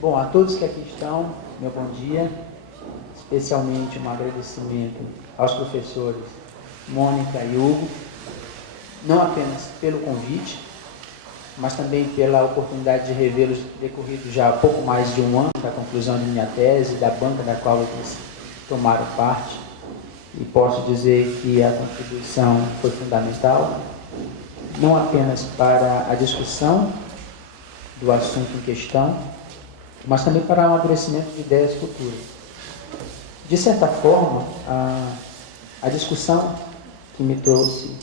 Bom, a todos que aqui estão, meu bom dia, especialmente um agradecimento aos professores Mônica e Hugo, não apenas pelo convite, mas também pela oportunidade de revê-los decorrido já há pouco mais de um ano da conclusão de minha tese, da banca da qual eles tomaram parte, e posso dizer que a contribuição foi fundamental, não apenas para a discussão do assunto em questão, mas também para o amadurecimento de ideias futuras. De certa forma, a discussão que me trouxe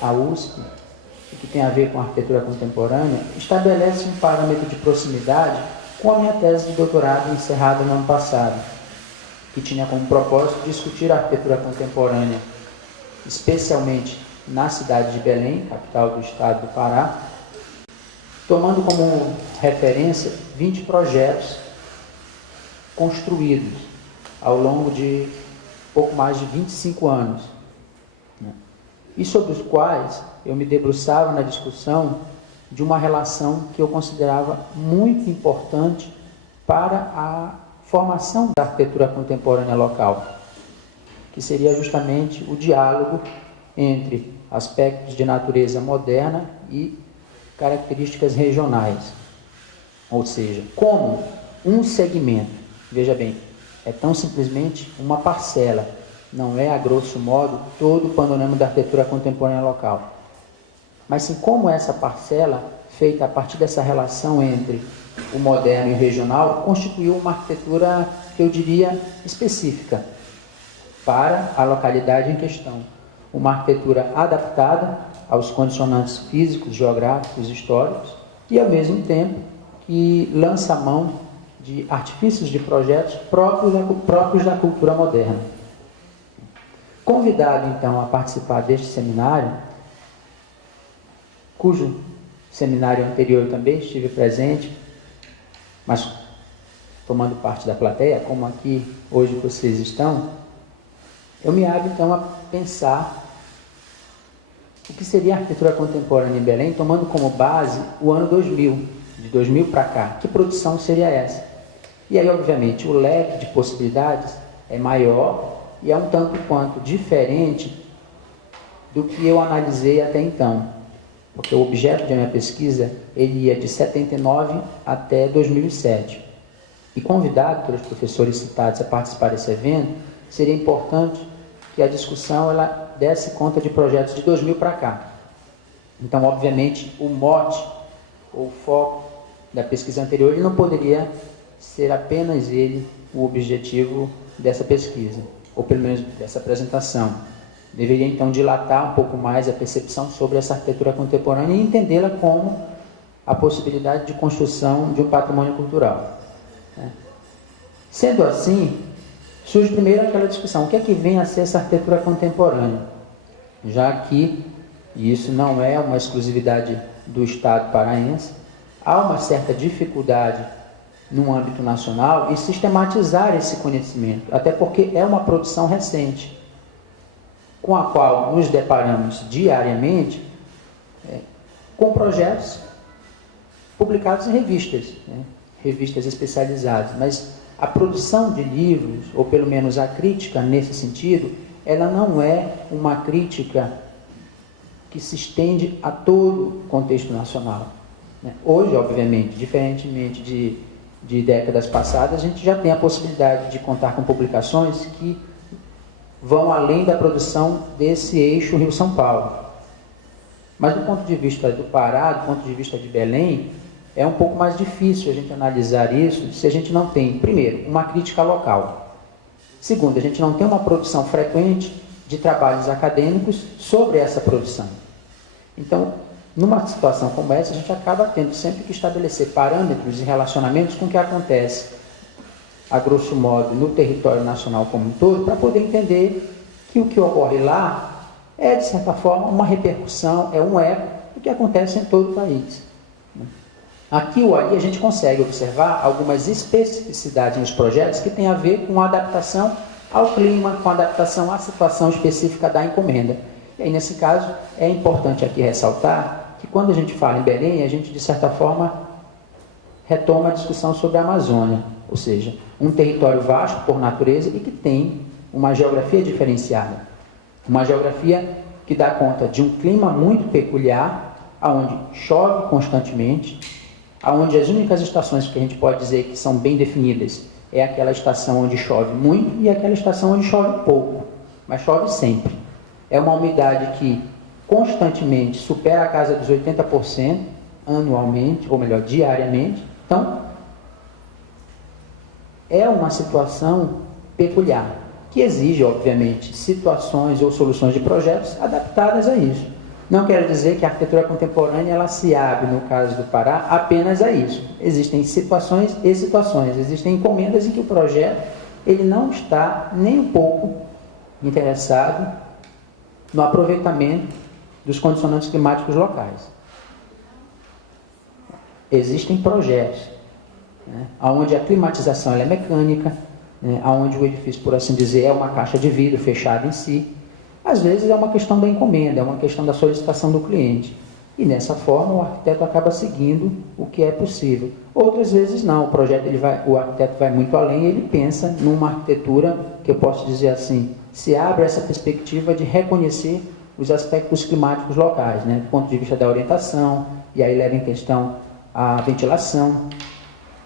à USP, e que tem a ver com a arquitetura contemporânea, estabelece um parâmetro de proximidade com a minha tese de doutorado encerrada no ano passado, que tinha como propósito discutir a arquitetura contemporânea, especialmente na cidade de Belém, capital do estado do Pará, tomando como referência 20 projetos construídos ao longo de pouco mais de 25 anos, e sobre os quais eu me debruçava na discussão de uma relação que eu considerava muito importante para a formação da arquitetura contemporânea local, que seria justamente o diálogo entre aspectos de natureza moderna e características regionais, ou seja, como um segmento, veja bem, é tão simplesmente uma parcela, não é a grosso modo todo o panorama da arquitetura contemporânea local, mas sim como essa parcela, feita a partir dessa relação entre o moderno e o regional, constituiu uma arquitetura que eu diria específica para a localidade em questão, uma arquitetura adaptada aos condicionantes físicos, geográficos, históricos, e ao mesmo tempo que lança a mão de artifícios de projetos próprios da cultura moderna. Convidado então a participar deste seminário, cujo seminário anterior eu também estive presente, mas tomando parte da plateia, como aqui hoje vocês estão, eu me abro então a pensar o que seria a arquitetura contemporânea em Belém, tomando como base o ano 2000, de 2000 para cá. Que produção seria essa? E aí, obviamente, o leque de possibilidades é maior e é um tanto quanto diferente do que eu analisei até então. Porque o objeto da minha pesquisa, ele ia de 79 até 2007. E convidado pelos professores citados a participar desse evento, seria importante que a discussão ela desse conta de projetos de 2000 para cá. Então, obviamente, o mote ou o foco da pesquisa anterior ele não poderia ser apenas ele o objetivo dessa pesquisa, ou pelo menos dessa apresentação. Deveria, então, dilatar um pouco mais a percepção sobre essa arquitetura contemporânea e entendê-la como a possibilidade de construção de um patrimônio cultural. Sendo assim, surge primeiro aquela discussão, o que é que vem a ser essa arquitetura contemporânea? Já que, e isso não é uma exclusividade do Estado paraense, há uma certa dificuldade no âmbito nacional em sistematizar esse conhecimento, até porque é uma produção recente, com a qual nos deparamos diariamente com projetos publicados em revistas, revistas especializadas, mas a produção de livros, ou pelo menos a crítica nesse sentido, ela não é uma crítica que se estende a todo o contexto nacional. Hoje, obviamente, diferentemente de décadas passadas, a gente já tem a possibilidade de contar com publicações que vão além da produção desse eixo Rio-São Paulo. Mas do ponto de vista do Pará, do ponto de vista de Belém, é um pouco mais difícil a gente analisar isso se a gente não tem, primeiro, uma crítica local. Segundo, a gente não tem uma produção frequente de trabalhos acadêmicos sobre essa produção. Então, numa situação como essa, a gente acaba tendo sempre que estabelecer parâmetros e relacionamentos com o que acontece, a grosso modo, no território nacional como um todo, para poder entender que o que ocorre lá é, de certa forma, uma repercussão, é um eco do que acontece em todo o país. Aqui ou ali a gente consegue observar algumas especificidades nos projetos que têm a ver com a adaptação ao clima, com a adaptação à situação específica da encomenda. E aí, nesse caso, é importante aqui ressaltar que quando a gente fala em Belém, a gente, de certa forma, retoma a discussão sobre a Amazônia, ou seja, um território vasto por natureza e que tem uma geografia diferenciada. Uma geografia que dá conta de um clima muito peculiar, onde chove constantemente, onde as únicas estações que a gente pode dizer que são bem definidas é aquela estação onde chove muito e aquela estação onde chove pouco, mas chove sempre. É uma umidade que constantemente supera a casa dos 80% anualmente, ou melhor, diariamente. Então, é uma situação peculiar, que exige, obviamente, situações ou soluções de projetos adaptadas a isso. Não quero dizer que a arquitetura contemporânea ela se abre, no caso do Pará, apenas a isso. Existem situações e situações. Existem encomendas em que o projeto ele não está nem um pouco interessado no aproveitamento dos condicionantes climáticos locais. Existem projetos, né, onde a climatização ela é mecânica, né, onde o edifício, por assim dizer, é uma caixa de vidro fechada em si. Às vezes é uma questão da encomenda, é uma questão da solicitação do cliente. E nessa forma o arquiteto acaba seguindo o que é possível. Outras vezes não, o arquiteto vai muito além e ele pensa numa arquitetura que eu posso dizer assim, se abre essa perspectiva de reconhecer os aspectos climáticos locais, né, do ponto de vista da orientação, e aí leva em questão a ventilação,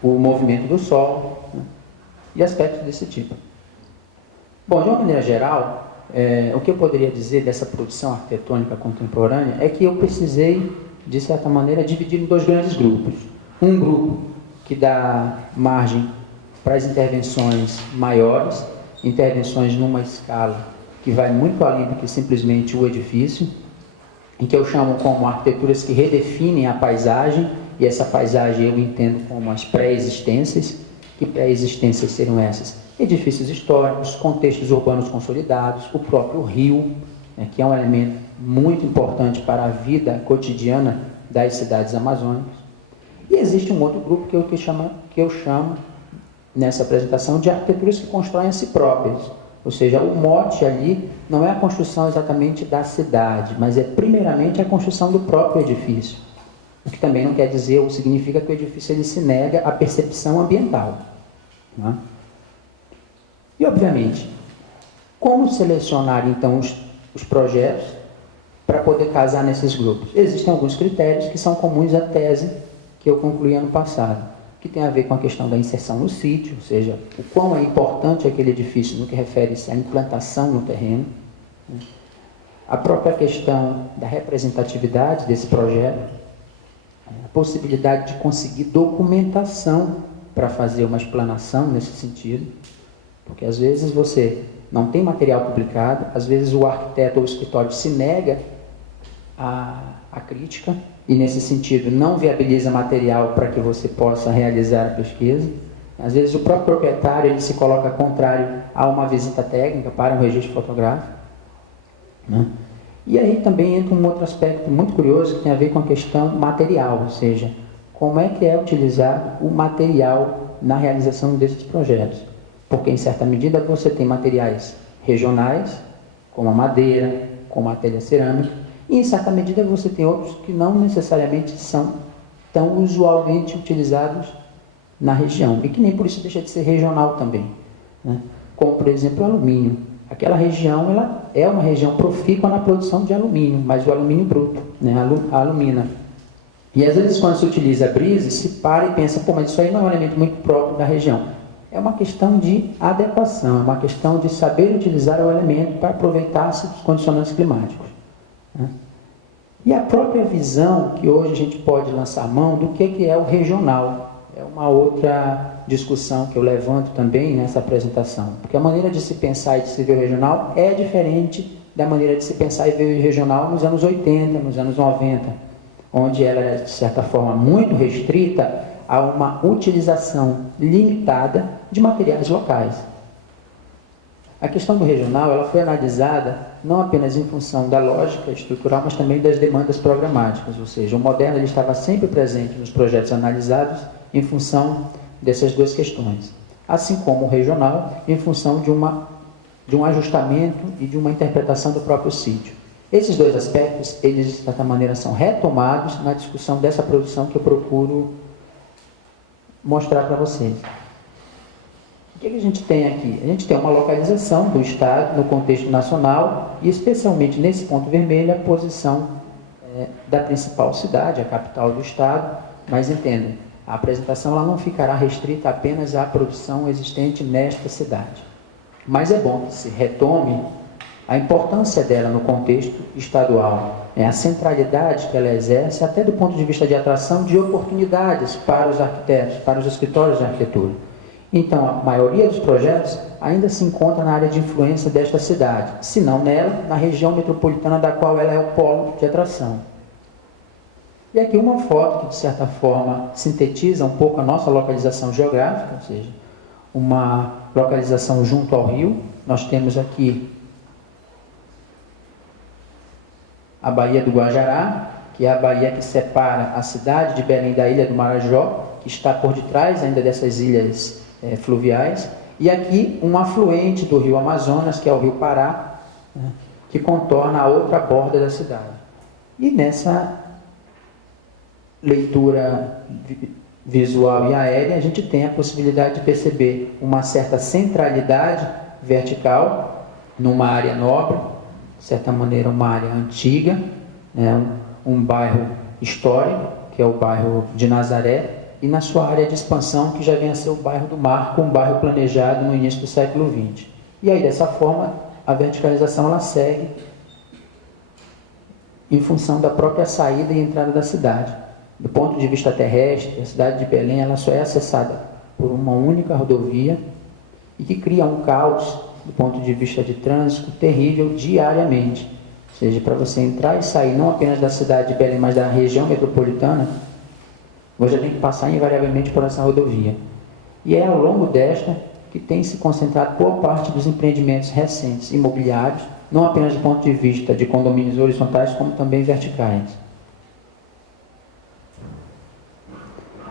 o movimento do solo, né, e aspectos desse tipo. Bom, de uma maneira geral, o que eu poderia dizer dessa produção arquitetônica contemporânea é que eu precisei, de certa maneira, dividir em dois grandes grupos. Um grupo que dá margem para as intervenções maiores, intervenções numa escala que vai muito além do que simplesmente o edifício, em que eu chamo como arquiteturas que redefinem a paisagem, e essa paisagem eu entendo como as pré-existências. Que pré-existências seriam essas? Edifícios históricos, contextos urbanos consolidados, o próprio rio, né, que é um elemento muito importante para a vida cotidiana das cidades amazônicas. E existe um outro grupo que eu chamo nessa apresentação de arquiteturas que constroem a si próprias. Ou seja, o mote ali não é a construção exatamente da cidade, mas é primeiramente a construção do próprio edifício. O que também não quer dizer ou significa que o edifício ele se nega à percepção ambiental. Né? E, obviamente, como selecionar, então, os projetos para poder casar nesses grupos? Existem alguns critérios que são comuns à tese que eu concluí ano passado, que tem a ver com a questão da inserção no sítio, ou seja, o quão é importante aquele edifício no que refere-se à implantação no terreno, né? A própria questão da representatividade desse projeto, a possibilidade de conseguir documentação para fazer uma explanação nesse sentido, porque às vezes você não tem material publicado, às vezes o arquiteto ou o escritório se nega a crítica e nesse sentido não viabiliza material para que você possa realizar a pesquisa. Às vezes o próprio proprietário ele se coloca contrário a uma visita técnica para um registro fotográfico, né? E aí também entra um outro aspecto muito curioso que tem a ver com a questão material, ou seja, como é que é utilizado o material na realização desses projetos. Porque, em certa medida, você tem materiais regionais, como a madeira, como a telha cerâmica, e, em certa medida, você tem outros que não necessariamente são tão usualmente utilizados na região, e que nem por isso deixa de ser regional também, né? Como, por exemplo, o alumínio. Aquela região ela é uma região profícua na produção de alumínio, mas o alumínio bruto, né? A alumina. E, às vezes, quando se utiliza a brise, se para e pensa, pô, mas isso aí não é um elemento muito próprio da região. É uma questão de adequação, é uma questão de saber utilizar o elemento para aproveitar-se dos condicionantes climáticos, né? E a própria visão que hoje a gente pode lançar mão do que é o regional, é uma outra discussão que eu levanto também nessa apresentação, porque a maneira de se pensar e de se ver o regional é diferente da maneira de se pensar e ver o regional nos anos 80, nos anos 90, onde ela era, de certa forma, muito restrita a uma utilização limitada de materiais locais. A questão do regional ela foi analisada não apenas em função da lógica estrutural, mas também das demandas programáticas, ou seja, o moderno ele estava sempre presente nos projetos analisados em função dessas duas questões, assim como o regional em função de um ajustamento e de uma interpretação do próprio sítio. Esses dois aspectos, eles de certa maneira são retomados na discussão dessa produção que eu procuro mostrar para vocês. O que a gente tem aqui? A gente tem uma localização do Estado no contexto nacional e, especialmente nesse ponto vermelho, a posição da principal cidade, a capital do Estado. Mas entendam, a apresentação ela não ficará restrita apenas à produção existente nesta cidade. Mas é bom que se retome a importância dela no contexto estadual, a centralidade que ela exerce, até do ponto de vista de atração de oportunidades para os arquitetos, para os escritórios de arquitetura. Então, a maioria dos projetos ainda se encontra na área de influência desta cidade, se não nela, na região metropolitana da qual ela é o polo de atração. E aqui uma foto que, de certa forma, sintetiza um pouco a nossa localização geográfica, ou seja, uma localização junto ao rio. Nós temos aqui a Baía do Guajará, que é a baía que separa a cidade de Belém da Ilha do Marajó, que está por detrás ainda dessas ilhas fluviais, e aqui um afluente do rio Amazonas, que é o rio Pará, que contorna a outra borda da cidade. E nessa leitura visual e aérea, a gente tem a possibilidade de perceber uma certa centralidade vertical numa área nobre, de certa maneira uma área antiga, um bairro histórico, que é o bairro de Nazaré, e na sua área de expansão, que já vem a ser o bairro do Marco, um bairro planejado no início do século XX. E aí, dessa forma, a verticalização ela segue em função da própria saída e entrada da cidade. Do ponto de vista terrestre, a cidade de Belém ela só é acessada por uma única rodovia e que cria um caos, do ponto de vista de trânsito, terrível diariamente. Ou seja, para você entrar e sair não apenas da cidade de Belém, mas da região metropolitana, você tem que passar invariavelmente por essa rodovia. E é ao longo desta que tem se concentrado boa parte dos empreendimentos recentes imobiliários, não apenas do ponto de vista de condomínios horizontais, como também verticais.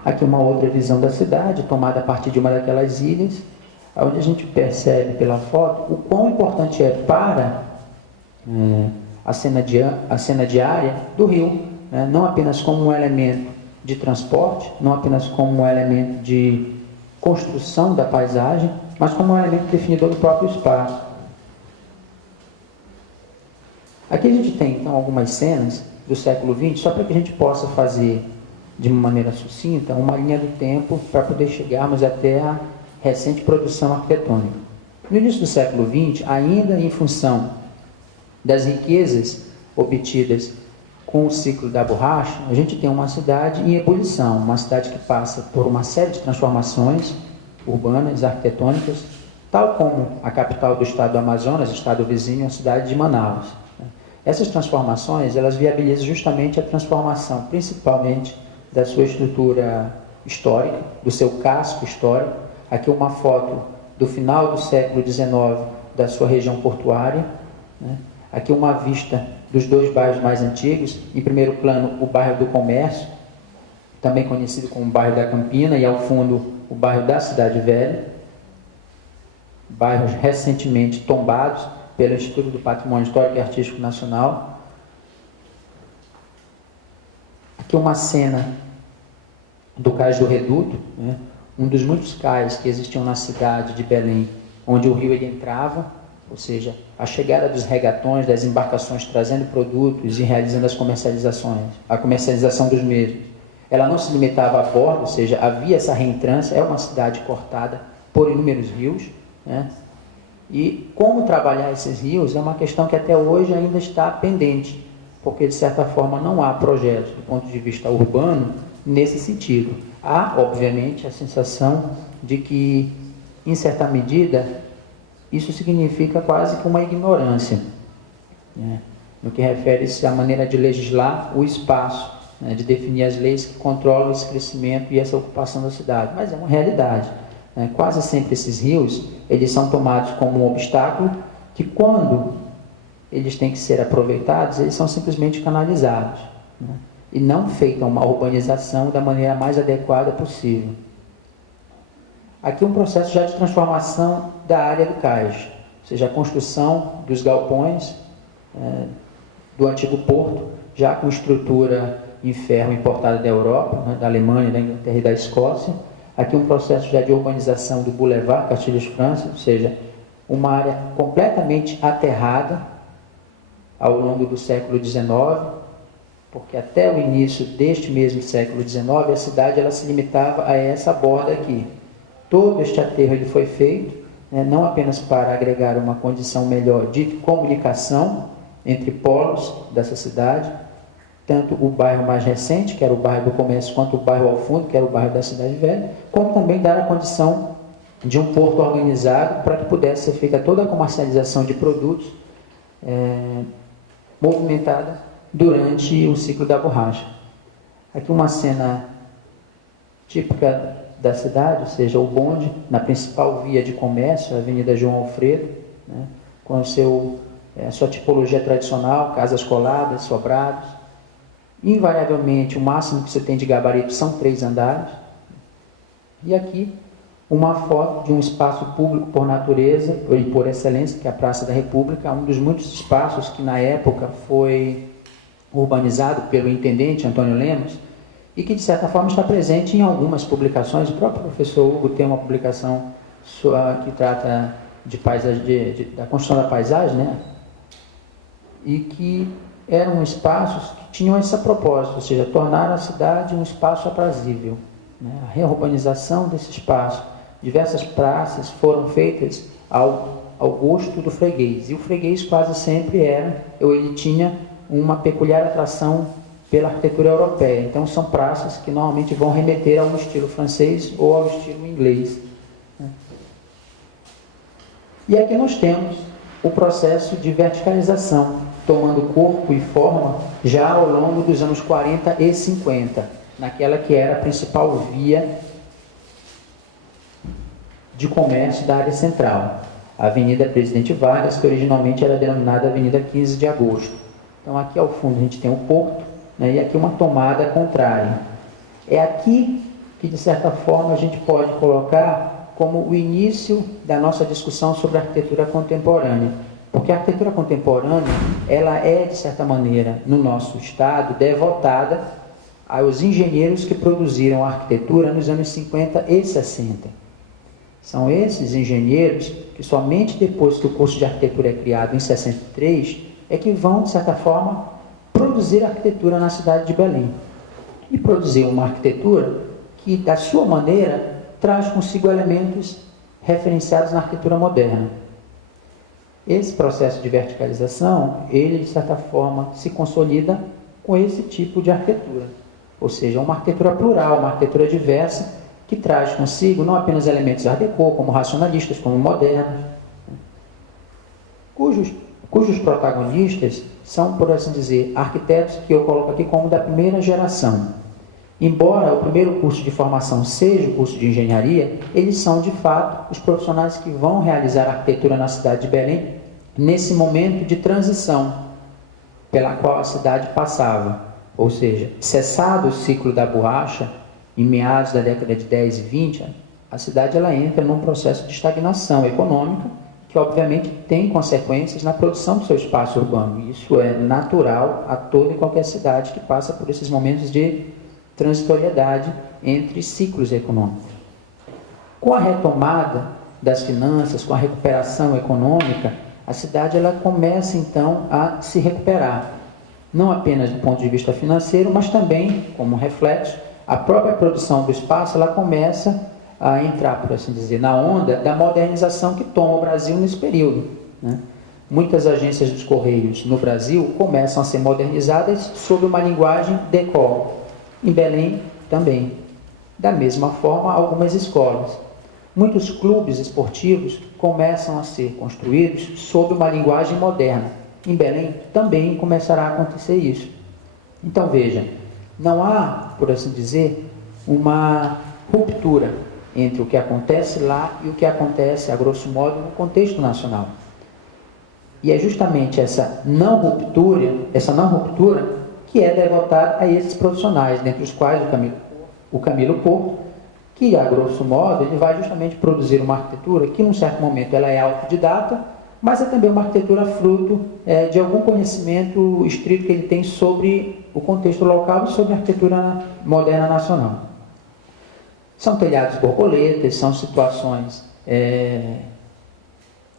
Aqui uma outra visão da cidade, tomada a partir de uma daquelas ilhas, onde a gente percebe pela foto o quão importante é para a cena diária do rio, não apenas como um elemento de transporte, não apenas como um elemento de construção da paisagem, mas como um elemento definidor do próprio espaço. Aqui a gente tem, então, algumas cenas do século XX, só para que a gente possa fazer, de uma maneira sucinta, uma linha do tempo para poder chegarmos até a recente produção arquitetônica. No início do século XX, ainda em função das riquezas obtidas com o ciclo da borracha, a gente tem uma cidade em ebulição, uma cidade que passa por uma série de transformações urbanas, arquitetônicas, tal como a capital do estado do Amazonas, estado vizinho, a cidade de Manaus. Essas transformações, elas viabilizam justamente a transformação, principalmente da sua estrutura histórica, do seu casco histórico. Aqui uma foto do final do século XIX da sua região portuária. Aqui uma vista dos dois bairros mais antigos. Em primeiro plano, o bairro do Comércio, também conhecido como bairro da Campina, e ao fundo o bairro da Cidade Velha, bairros recentemente tombados pelo Instituto do Patrimônio Histórico e Artístico Nacional. Aqui uma cena do Cais do Reduto, um dos muitos cais que existiam na cidade de Belém, onde o rio ele entrava, ou seja, a chegada dos regatões, das embarcações trazendo produtos e realizando as comercializações, a comercialização dos mesmos. Ela não se limitava a bordo, ou seja, havia essa reentrância, é uma cidade cortada por inúmeros rios, E como trabalhar esses rios é uma questão que até hoje ainda está pendente, porque de certa forma não há projetos do ponto de vista urbano nesse sentido. Há, obviamente, a sensação de que, em certa medida, isso significa quase que uma ignorância, no que refere-se à maneira de legislar o espaço, de definir as leis que controlam esse crescimento e essa ocupação da cidade. Mas é uma realidade. Quase sempre esses rios, eles são tomados como um obstáculo que, quando eles têm que ser aproveitados, eles são simplesmente canalizados, e não feita uma urbanização da maneira mais adequada possível. Aqui um processo já de transformação da área do cais, ou seja, a construção dos galpões do antigo porto, já com estrutura em ferro importada da Europa, da Alemanha, da Inglaterra e da Escócia. Aqui um processo já de urbanização do Boulevard Castilhos França, ou seja, uma área completamente aterrada ao longo do século XIX, porque até o início deste mesmo século XIX, a cidade ela se limitava a essa borda aqui. Todo este aterro ele foi feito, não apenas para agregar uma condição melhor de comunicação entre polos dessa cidade, tanto o bairro mais recente, que era o bairro do comércio, quanto o bairro ao fundo, que era o bairro da Cidade Velha, como também dar a condição de um porto organizado para que pudesse ser feita toda a comercialização de produtos movimentada durante o ciclo da borracha. Aqui uma cena típica da cidade, ou seja, o bonde na principal via de comércio, a Avenida João Alfredo, com a sua tipologia tradicional, casas coladas, sobrados. Invariavelmente, o máximo que você tem de gabarito são 3 andares. E aqui, uma foto de um espaço público por natureza, e por excelência, que é a Praça da República, um dos muitos espaços que na época foi urbanizado pelo intendente Antônio Lemos, e que de certa forma está presente em algumas publicações. O próprio professor Hugo tem uma publicação que trata de paisagem, da construção da paisagem, e que eram espaços que tinham esse propósito, ou seja, tornar a cidade um espaço aprazível. A reurbanização desse espaço. Diversas praças foram feitas ao gosto do freguês, e o freguês quase sempre ele tinha uma peculiar atração pela arquitetura europeia. Então são praças que normalmente vão remeter ao estilo francês ou ao estilo inglês. E aqui nós temos o processo de verticalização, tomando corpo e forma já ao longo dos anos 40 e 50, naquela que era a principal via de comércio da área central, a Avenida Presidente Vargas, que originalmente era denominada Avenida 15 de Agosto. Então aqui ao fundo a gente tem o porto, e aqui uma tomada contrária. É aqui que, de certa forma, a gente pode colocar como o início da nossa discussão sobre a arquitetura contemporânea. Porque a arquitetura contemporânea, ela é, de certa maneira, no nosso estado, devotada aos engenheiros que produziram a arquitetura nos anos 50 e 60. São esses engenheiros que somente depois que o curso de arquitetura é criado em 63, é que vão, de certa forma, produzir arquitetura na cidade de Belém. E produzir uma arquitetura que, da sua maneira, traz consigo elementos referenciados na arquitetura moderna. Esse processo de verticalização, ele, de certa forma, se consolida com esse tipo de arquitetura. Ou seja, uma arquitetura plural, uma arquitetura diversa, que traz consigo não apenas elementos art déco, como racionalistas, como modernos, cujos protagonistas são, por assim dizer, arquitetos que eu coloco aqui como da primeira geração. Embora o primeiro curso de formação seja o curso de engenharia, eles são, de fato, os profissionais que vão realizar a arquitetura na cidade de Belém nesse momento de transição pela qual a cidade passava. Ou seja, cessado o ciclo da borracha, em meados da década de 10 e 20, a cidade ela entra num processo de estagnação econômica, que obviamente tem consequências na produção do seu espaço urbano. Isso é natural a toda e qualquer cidade que passa por esses momentos de transitoriedade entre ciclos econômicos. Com a retomada das finanças, com a recuperação econômica, a cidade ela começa então a se recuperar, não apenas do ponto de vista financeiro, mas também, como reflexo, a própria produção do espaço ela começa a entrar, por assim dizer, na onda da modernização que toma o Brasil nesse período. Muitas agências dos Correios no Brasil começam a ser modernizadas sob uma linguagem déco. Em Belém também. Da mesma forma, algumas escolas. Muitos clubes esportivos começam a ser construídos sob uma linguagem moderna. Em Belém também começará a acontecer isso. Então veja, não há, por assim dizer, uma ruptura entre o que acontece lá e o que acontece, a grosso modo, no contexto nacional. E é justamente essa não ruptura que é devotada a esses profissionais, dentre os quais o Camilo Porto, que, a grosso modo, ele vai justamente produzir uma arquitetura que, num certo momento, ela é autodidata, mas é também uma arquitetura fruto de algum conhecimento estrito que ele tem sobre o contexto local e sobre a arquitetura moderna nacional. São telhados borboletas, são situações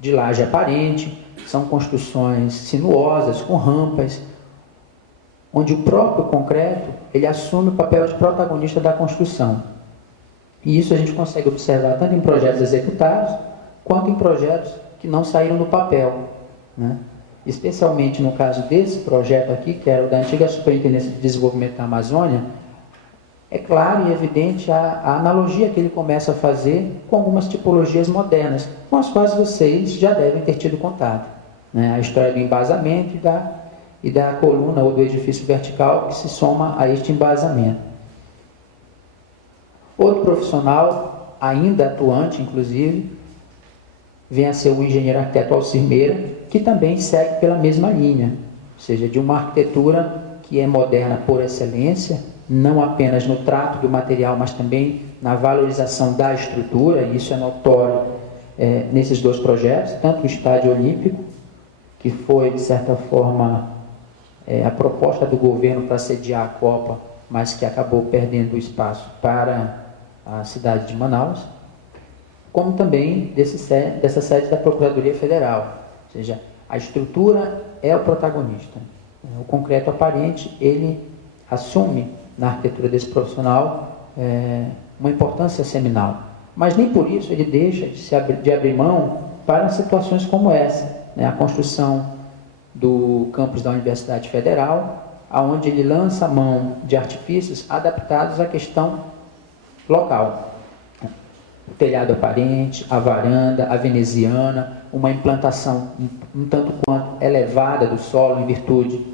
de laje aparente, são construções sinuosas, com rampas, onde o próprio concreto ele assume o papel de protagonista da construção. E isso a gente consegue observar tanto em projetos executados, quanto em projetos que não saíram do papel, né? Especialmente no caso desse projeto aqui, que era o da antiga Superintendência de Desenvolvimento da Amazônia, é claro e evidente a analogia que ele começa a fazer com algumas tipologias modernas, com as quais vocês já devem ter tido contato, né? A história do embasamento e da coluna ou do edifício vertical que se soma a este embasamento. Outro profissional, ainda atuante, inclusive, vem a ser o engenheiro arquiteto Alcir Meira, que também segue pela mesma linha, ou seja, de uma arquitetura que é moderna por excelência, não apenas no trato do material, mas também na valorização da estrutura, e isso é notório nesses dois projetos, tanto o Estádio Olímpico, que foi, de certa forma, a proposta do governo para sediar a Copa, mas que acabou perdendo o espaço para a cidade de Manaus, como também dessa sede da Procuradoria Federal, ou seja, a estrutura é o protagonista. O concreto aparente, ele assume na arquitetura desse profissional uma importância seminal, mas nem por isso ele deixa de abrir mão para situações como essa, né? A construção do campus da Universidade Federal, aonde ele lança a mão de artifícios adaptados à questão local. O telhado aparente, a varanda, a veneziana, uma implantação um tanto quanto elevada do solo em virtude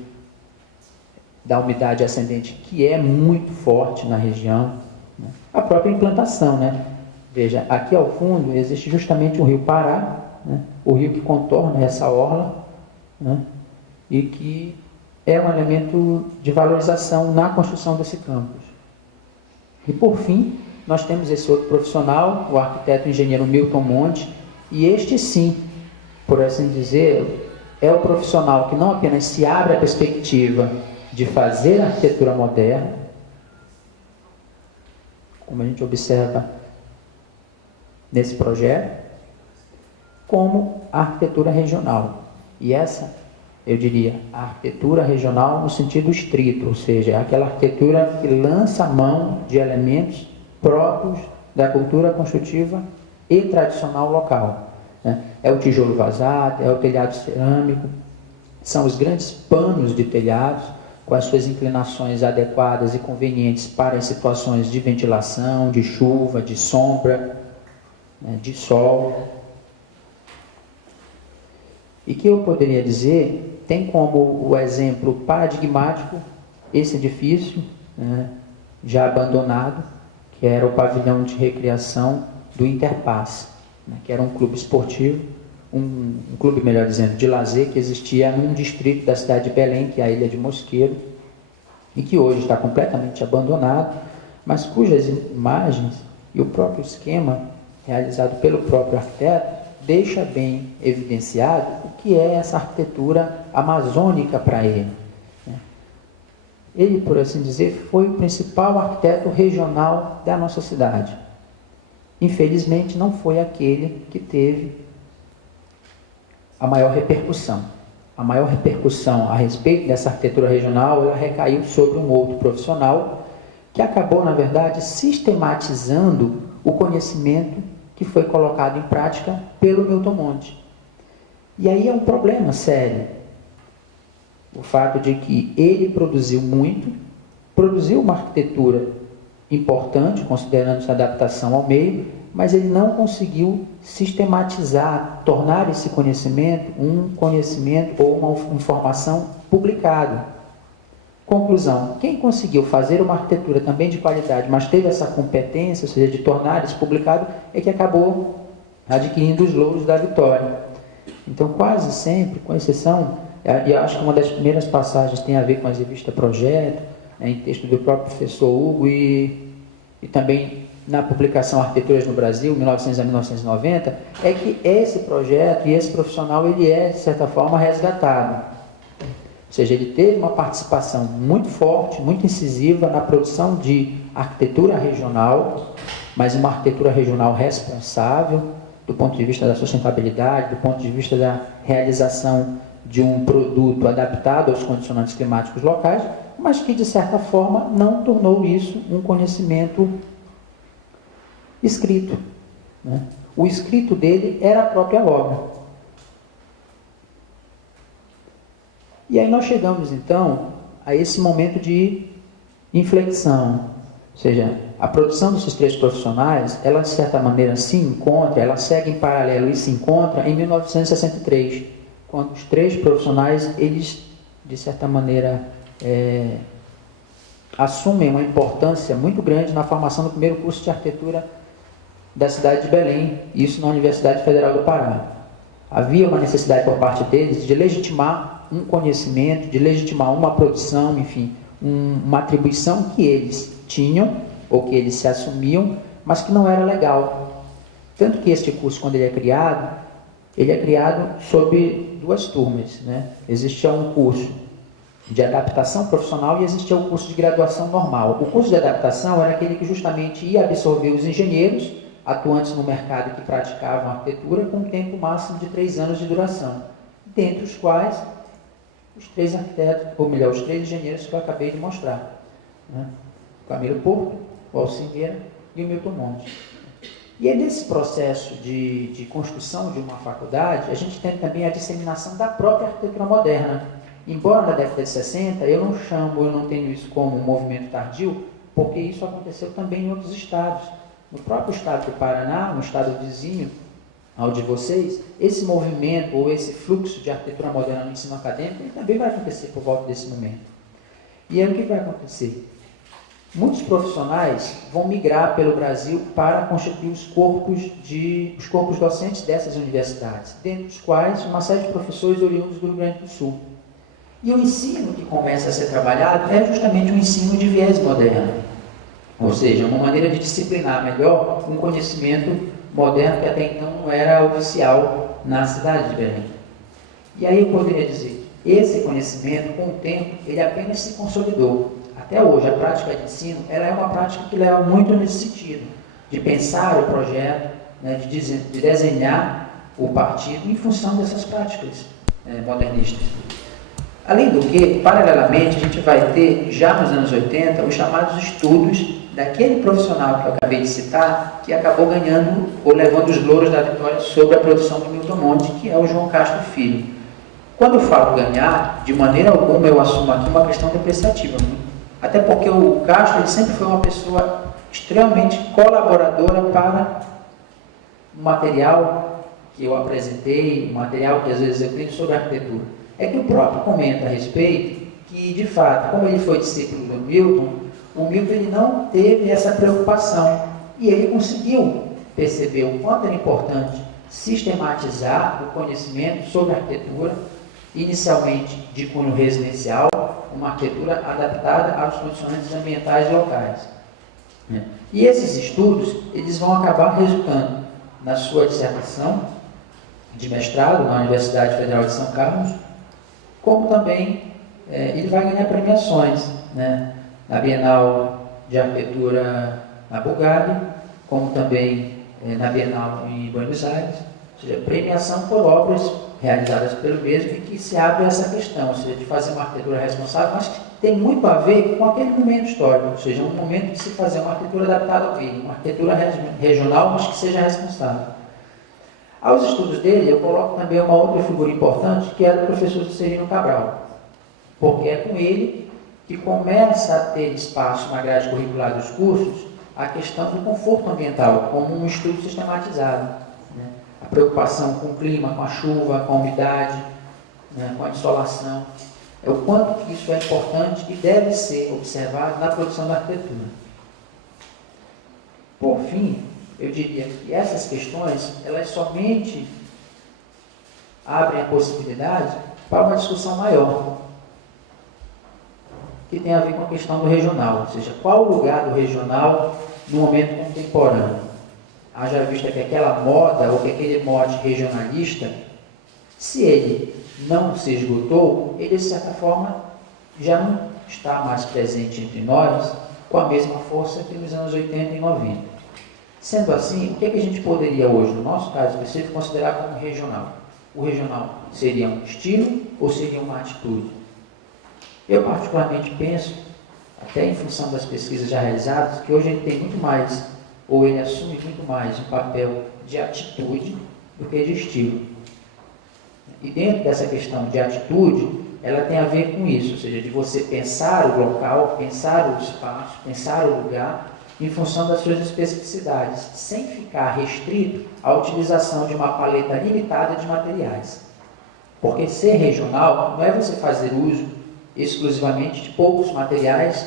da umidade ascendente, que é muito forte na região, né? A própria implantação, né? Veja, aqui ao fundo existe justamente o rio Pará, né? O rio que contorna essa orla, né? E que é um elemento de valorização na construção desse campus. E por fim, nós temos esse outro profissional, o arquiteto engenheiro Milton Monte, e este sim, por assim dizer, é o profissional que não apenas se abre a perspectiva de fazer arquitetura moderna, como a gente observa nesse projeto, como a arquitetura regional. E essa, eu diria, a arquitetura regional no sentido estrito, ou seja, é aquela arquitetura que lança a mão de elementos próprios da cultura construtiva e tradicional local, né? É o tijolo vazado, é o telhado cerâmico, são os grandes panos de telhados, com as suas inclinações adequadas e convenientes para as situações de ventilação, de chuva, de sombra, né, de sol. E que eu poderia dizer, tem como o exemplo paradigmático esse edifício, né, já abandonado, que era o pavilhão de recreação do Interpass, né, que era um clube esportivo, um clube, melhor dizendo, de lazer, que existia num distrito da cidade de Belém, que é a Ilha de Mosqueiro, e que hoje está completamente abandonado, mas cujas imagens e o próprio esquema realizado pelo próprio arquiteto deixa bem evidenciado o que é essa arquitetura amazônica para ele. Ele, por assim dizer, foi o principal arquiteto regional da nossa cidade. Infelizmente, não foi aquele que teve a maior repercussão. A maior repercussão a respeito dessa arquitetura regional, ela recaiu sobre um outro profissional que acabou, na verdade, sistematizando o conhecimento que foi colocado em prática pelo Milton Monte. E aí é um problema sério. O fato de que ele produziu muito, produziu uma arquitetura importante, considerando essa adaptação ao meio, mas ele não conseguiu sistematizar, tornar esse conhecimento um conhecimento ou uma informação publicado. Conclusão, quem conseguiu fazer uma arquitetura também de qualidade, mas teve essa competência, ou seja, de tornar isso publicado, é que acabou adquirindo os louros da vitória. Então, quase sempre, com exceção, e eu acho que uma das primeiras passagens tem a ver com a revista Projeto, em texto do próprio professor Hugo, e também na publicação Arquiteturas no Brasil, 1900 a 1990, é que esse projeto e esse profissional, ele é, de certa forma, resgatado. Ou seja, ele teve uma participação muito forte, muito incisiva na produção de arquitetura regional, mas uma arquitetura regional responsável, do ponto de vista da sustentabilidade, do ponto de vista da realização de um produto adaptado aos condicionantes climáticos locais, mas que, de certa forma, não tornou isso um conhecimento escrito, né? O escrito dele era a própria obra. E aí nós chegamos, então, a esse momento de inflexão, ou seja, a produção desses três profissionais, ela de certa maneira se encontra, ela segue em paralelo e se encontra em 1963, quando os três profissionais, eles de certa maneira assumem uma importância muito grande na formação do primeiro curso de arquitetura da cidade de Belém, isso na Universidade Federal do Pará. Havia uma necessidade por parte deles de legitimar um conhecimento, de legitimar uma produção, enfim, uma atribuição que eles tinham, ou que eles se assumiam, mas que não era legal. Tanto que este curso, quando ele é criado sob duas turmas, né? Existia um curso de adaptação profissional e existia o curso de graduação normal. O curso de adaptação era aquele que justamente ia absorver os engenheiros atuantes no mercado que praticavam arquitetura com um tempo máximo de 3 anos de duração, dentre os quais os 3 arquitetos, ou melhor, os 3 engenheiros que eu acabei de mostrar, né? O Camilo Porto, o Alcimeira e o Milton Monte. E é nesse processo de construção de uma faculdade, a gente tem também a disseminação da própria arquitetura moderna. Embora na década de 60, eu não tenho isso como um movimento tardio, porque isso aconteceu também em outros estados. No próprio estado do Paraná, no estado vizinho ao de vocês, esse movimento ou esse fluxo de arquitetura moderna no ensino acadêmico ele também vai acontecer por volta desse momento. E aí o que vai acontecer? Muitos profissionais vão migrar pelo Brasil para constituir os corpos docentes dessas universidades, dentre os quais uma série de professores oriundos do Rio Grande do Sul. E o ensino que começa a ser trabalhado é justamente um ensino de viés moderno, ou seja, uma maneira de disciplinar melhor um conhecimento moderno que até então não era oficial na cidade de Belém. E aí eu poderia dizer, esse conhecimento, com o tempo, ele apenas se consolidou. Até hoje, a prática de ensino, ela é uma prática que leva muito nesse sentido, de pensar o projeto, né, de desenhar o partido em função dessas práticas modernistas. Além do que, paralelamente, a gente vai ter, já nos anos 80, os chamados estudos daquele profissional que eu acabei de citar, que acabou ganhando ou levando os louros da vitória sobre a produção do Milton Monte, que é o João Castro Filho. Quando eu falo ganhar, de maneira alguma eu assumo aqui uma questão depreciativa, até porque o Castro ele sempre foi uma pessoa extremamente colaboradora para o material que eu apresentei, o material que às vezes eu tenho sobre arquitetura. É que o próprio comenta a respeito que, de fato, como ele foi discípulo do Milton, o Milton ele não teve essa preocupação e ele conseguiu perceber o quanto era importante sistematizar o conhecimento sobre arquitetura, inicialmente de cunho residencial, uma arquitetura adaptada aos condicionantes ambientais locais. E esses estudos eles vão acabar resultando na sua dissertação de mestrado na Universidade Federal de São Carlos, como também ele vai ganhar premiações, né, na Bienal de Arquitetura na Bulgária, como também na Bienal em Buenos Aires, ou seja, premiação por obras realizadas pelo mesmo e que se abre essa questão, ou seja, de fazer uma arquitetura responsável, mas que tem muito a ver com aquele momento histórico, ou seja, um momento de se fazer uma arquitetura adaptada ao meio, uma arquitetura regional, mas que seja responsável. Aos estudos dele, eu coloco também uma outra figura importante, que é o professor Juscelino Cabral, porque é com ele que começa a ter espaço na grade curricular dos cursos a questão do conforto ambiental, como um estudo sistematizado, né? A preocupação com o clima, com a chuva, com a umidade, né? Com a insolação, é o quanto que isso é importante e deve ser observado na produção da arquitetura. Por fim, eu diria que essas questões, elas somente abrem a possibilidade para uma discussão maior, que tem a ver com a questão do regional, ou seja, qual o lugar do regional no momento contemporâneo. Haja vista que aquela moda, ou que aquele mote regionalista, se ele não se esgotou, ele de certa forma já não está mais presente entre nós, com a mesma força que nos anos 80 e 90. Sendo assim, o que, é que a gente poderia hoje, no nosso caso específico, considerar como regional? O regional seria um estilo ou seria uma atitude? Eu particularmente penso, até em função das pesquisas já realizadas, que hoje ele tem muito mais, ou ele assume muito mais um papel de atitude do que de estilo. E dentro dessa questão de atitude, ela tem a ver com isso, ou seja, de você pensar o local, pensar o espaço, pensar o lugar, em função das suas especificidades, sem ficar restrito à utilização de uma paleta limitada de materiais. Porque ser regional não é você fazer uso exclusivamente de poucos materiais,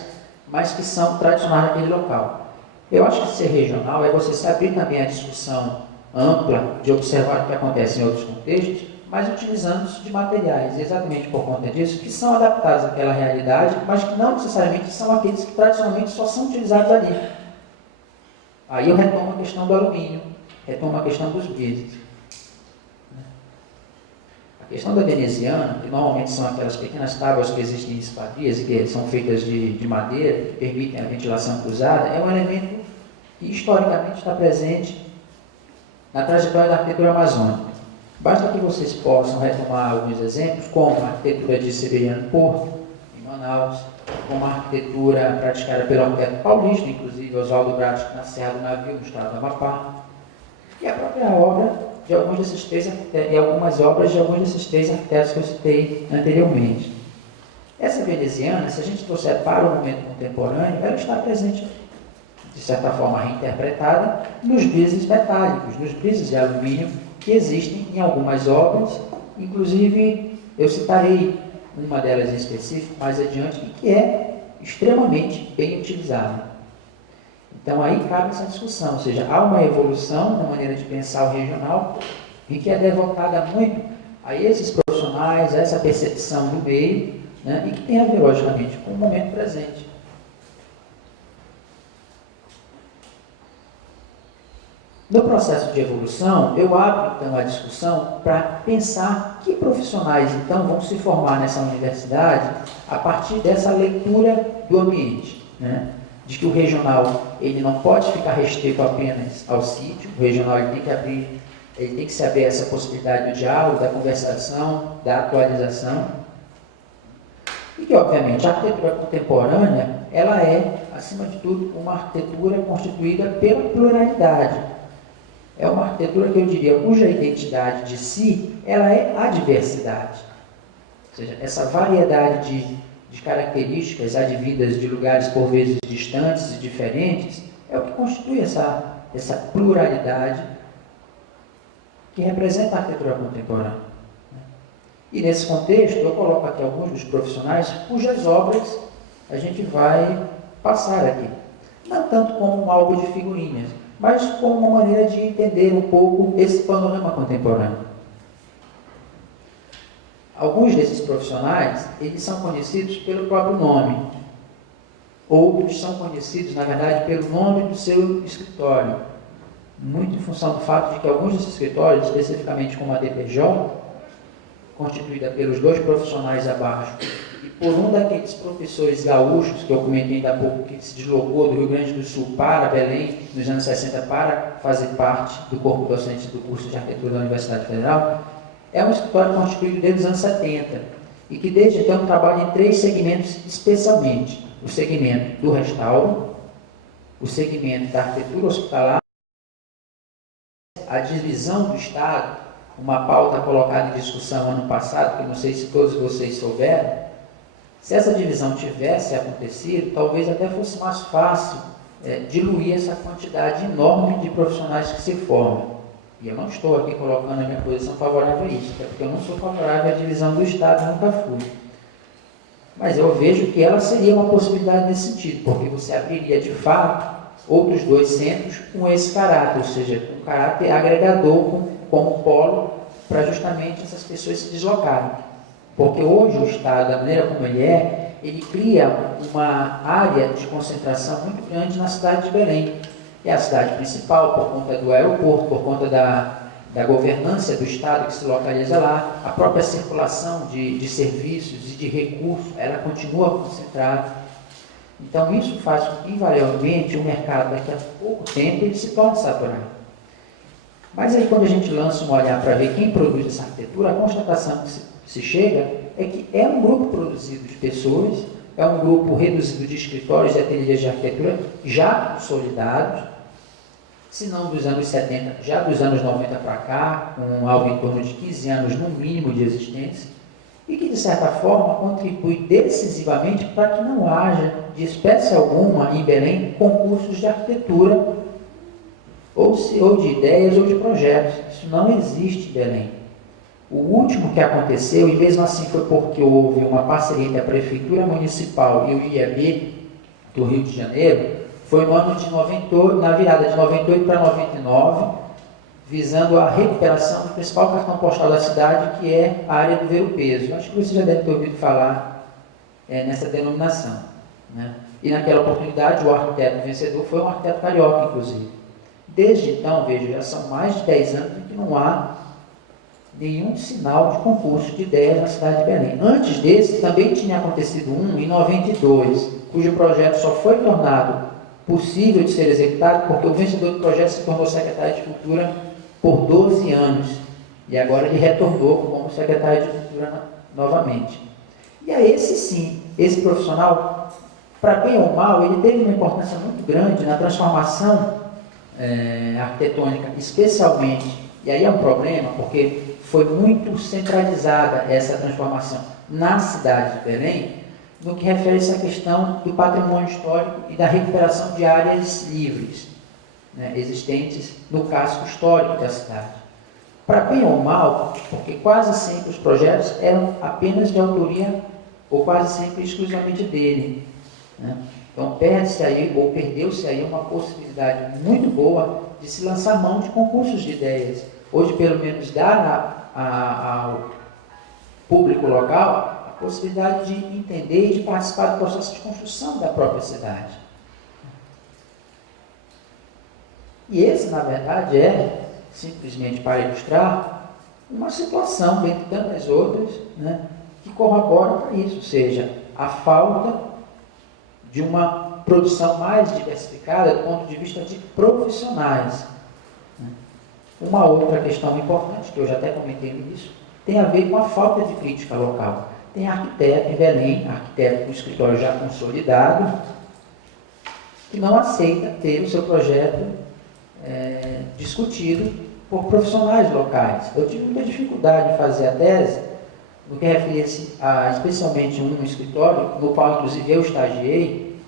mas que são tradicionais naquele local. Eu acho que ser regional é você se abrir também à discussão ampla de observar o que acontece em outros contextos, mas utilizando-se de materiais, exatamente por conta disso, que são adaptados àquela realidade, mas que não necessariamente são aqueles que tradicionalmente só são utilizados ali. Aí eu retomo a questão do alumínio, retomo a questão dos vidros. A questão da veneziana, que normalmente são aquelas pequenas tábuas que existem em esquadrias e que são feitas de madeira, que permitem a ventilação cruzada, é um elemento que historicamente está presente na trajetória da arquitetura amazônica. Basta que vocês possam retomar alguns exemplos, como a arquitetura de Severiano Porto, em Manaus, como a arquitetura praticada pelo arquiteto paulista, inclusive Oswaldo Bratis, na Serra do Navio, no estado do Amapá, e a própria obra de alguns desses três arquitetos, e algumas obras de alguns desses três arquitetos que eu citei anteriormente. Essa veneziana, se a gente trouxer para o momento contemporâneo, ela está presente, de certa forma reinterpretada, nos bises metálicos, nos bises de alumínio, que existem em algumas obras, inclusive eu citarei uma delas em específico mais adiante, e que é extremamente bem utilizada. Então aí cabe essa discussão, ou seja, há uma evolução na maneira de pensar o regional, e que é devocada muito a esses profissionais, a essa percepção do meio, né, e que tem a ver, logicamente, com o momento presente. No processo de evolução, eu abro então a discussão para pensar que profissionais então vão se formar nessa universidade a partir dessa leitura do ambiente, né? De que o regional ele não pode ficar restrito apenas ao sítio, o regional ele tem que se abrir essa possibilidade do diálogo, da conversação, da atualização, e que obviamente a arquitetura contemporânea ela é, acima de tudo, uma arquitetura constituída pela pluralidade. É uma arquitetura que eu diria, cuja identidade de si, ela é a diversidade. Ou seja, essa variedade de características advindas de lugares por vezes distantes e diferentes, é o que constitui essa pluralidade que representa a arquitetura contemporânea. E nesse contexto, eu coloco aqui alguns dos profissionais cujas obras a gente vai passar aqui. Não tanto como um álbum de figurinhas, mas como uma maneira de entender um pouco esse panorama contemporâneo. Alguns desses profissionais, eles são conhecidos pelo próprio nome. Outros são conhecidos, na verdade, pelo nome do seu escritório. Muito em função do fato de que alguns desses escritórios, especificamente como a DPJ, constituída pelos dois profissionais abaixo, e por um daqueles professores gaúchos, que eu comentei ainda há pouco, que se deslocou do Rio Grande do Sul para Belém, nos anos 60, para fazer parte do corpo docente do curso de arquitetura da Universidade Federal, é um escritório constituído desde os anos 70, e que desde então trabalha em três segmentos especialmente: o segmento do restauro, o segmento da arquitetura hospitalar, a divisão do Estado, uma pauta colocada em discussão ano passado, que não sei se todos vocês souberam. Se essa divisão tivesse acontecido, talvez até fosse mais fácil diluir essa quantidade enorme de profissionais que se formam. E eu não estou aqui colocando a minha posição favorável a isso, até porque eu não sou favorável à divisão do Estado, nunca fui. Mas eu vejo que ela seria uma possibilidade nesse sentido, porque você abriria de fato outros dois centros com esse caráter, ou seja, com um caráter agregador como polo para justamente essas pessoas se deslocarem. Porque hoje o Estado, da maneira como ele cria uma área de concentração muito grande na cidade de Belém. É a cidade principal por conta do aeroporto, por conta da governança do Estado que se localiza lá, a própria circulação de serviços e de recursos, ela continua concentrada. Então isso faz com que, invariavelmente, o mercado daqui a pouco tempo ele se torne saturado. Mas aí quando a gente lança um olhar para ver quem produz essa arquitetura, a constatação que se chega é que é um grupo produzido de pessoas, é um grupo reduzido de escritórios e ateliês de arquitetura já consolidados, se não dos anos 70, já dos anos 90 para cá, com algo em torno de 15 anos no mínimo de existência, e que, de certa forma, contribui decisivamente para que não haja, de espécie alguma, em Belém, concursos de arquitetura, ou de ideias ou de projetos. Isso não existe em Belém. O último que aconteceu, e mesmo assim foi porque houve uma parceria entre a Prefeitura Municipal e o IAB do Rio de Janeiro, foi no ano de 98, na virada de 98 para 99, visando a recuperação do principal cartão postal da cidade, que é a área do Ver-o-Peso. Acho que você já deve ter ouvido falar nessa denominação, né? E naquela oportunidade o arquiteto vencedor foi um arquiteto carioca, inclusive. Desde então, veja, já são mais de 10 anos que não há nenhum sinal de concurso de ideias na cidade de Belém. Antes desse, também tinha acontecido um em 92, cujo projeto só foi tornado possível de ser executado porque o vencedor do projeto se tornou secretário de Cultura por 12 anos. E agora ele retornou como secretário de Cultura novamente. E a esse sim, esse profissional, para bem ou mal, ele teve uma importância muito grande na transformação arquitetônica, especialmente, e aí é um problema, porque foi muito centralizada essa transformação na cidade de Belém, no que refere-se à questão do patrimônio histórico e da recuperação de áreas livres, né, existentes no casco histórico da cidade. Para bem ou mal, porque quase sempre os projetos eram apenas de autoria, ou quase sempre exclusivamente dele, né? Então perde-se aí, ou perdeu-se aí, uma possibilidade muito boa de se lançar mão de concursos de ideias, ou de pelo menos dar ao público local a possibilidade de entender e de participar do processo de construção da própria cidade. E esse, na verdade, é, simplesmente para ilustrar, uma situação, dentre tantas outras, né, que corrobora para isso, ou seja, a falta de uma produção mais diversificada do ponto de vista de profissionais. Uma outra questão importante, que eu já até comentei no início, tem a ver com a falta de crítica local. Tem arquiteto em Belém, arquiteto com escritório já consolidado, que não aceita ter o seu projeto discutido por profissionais locais. Eu tive muita dificuldade em fazer a tese, no que refere-se a especialmente um escritório, no qual inclusive eu estagiei,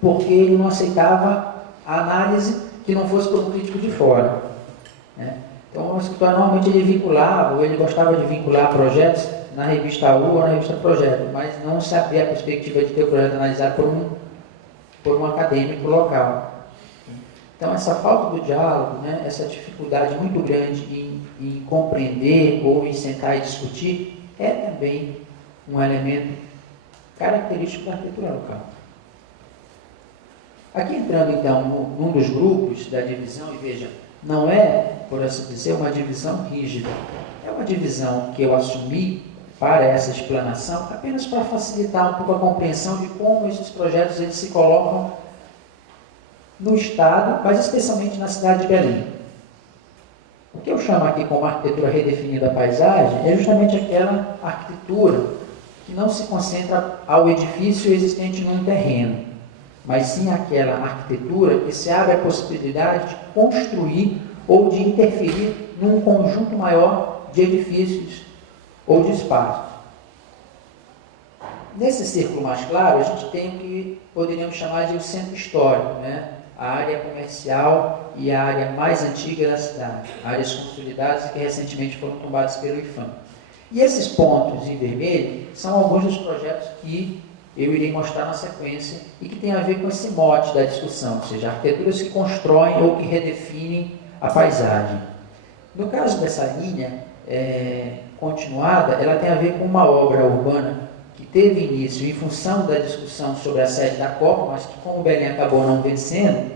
porque ele não aceitava a análise que não fosse por um crítico de fora, né? Então o escritório normalmente ele vinculava, ou ele gostava de vincular projetos na revista U ou na revista Projeto, mas não sabia a perspectiva de ter o projeto analisado por um acadêmico local. Então essa falta do diálogo, né, essa dificuldade muito grande em compreender ou em sentar e discutir, é também um elemento característico da arquitetura local. Aqui entrando então num dos grupos da divisão, e veja, não é, por assim dizer, uma divisão rígida, é uma divisão que eu assumi para essa explanação apenas para facilitar um pouco a compreensão de como esses projetos eles se colocam no Estado, mas especialmente na cidade de Belém. O que eu chamo aqui como arquitetura redefinida da paisagem é justamente aquela arquitetura que não se concentra ao edifício existente num terreno, mas sim aquela arquitetura que se abre a possibilidade de construir ou de interferir num conjunto maior de edifícios ou de espaços. Nesse círculo mais claro, a gente tem o que poderíamos chamar de o centro histórico, né? A área comercial e a área mais antiga da cidade, áreas consolidadas e que recentemente foram tombadas pelo IFAM. E esses pontos em vermelho são alguns dos projetos que eu irei mostrar na sequência e que tem a ver com esse mote da discussão, ou seja, arquiteturas que constroem ou que redefinem a paisagem. No caso dessa linha continuada, ela tem a ver com uma obra urbana que teve início em função da discussão sobre a sede da Copa, mas que como Belém acabou não vencendo,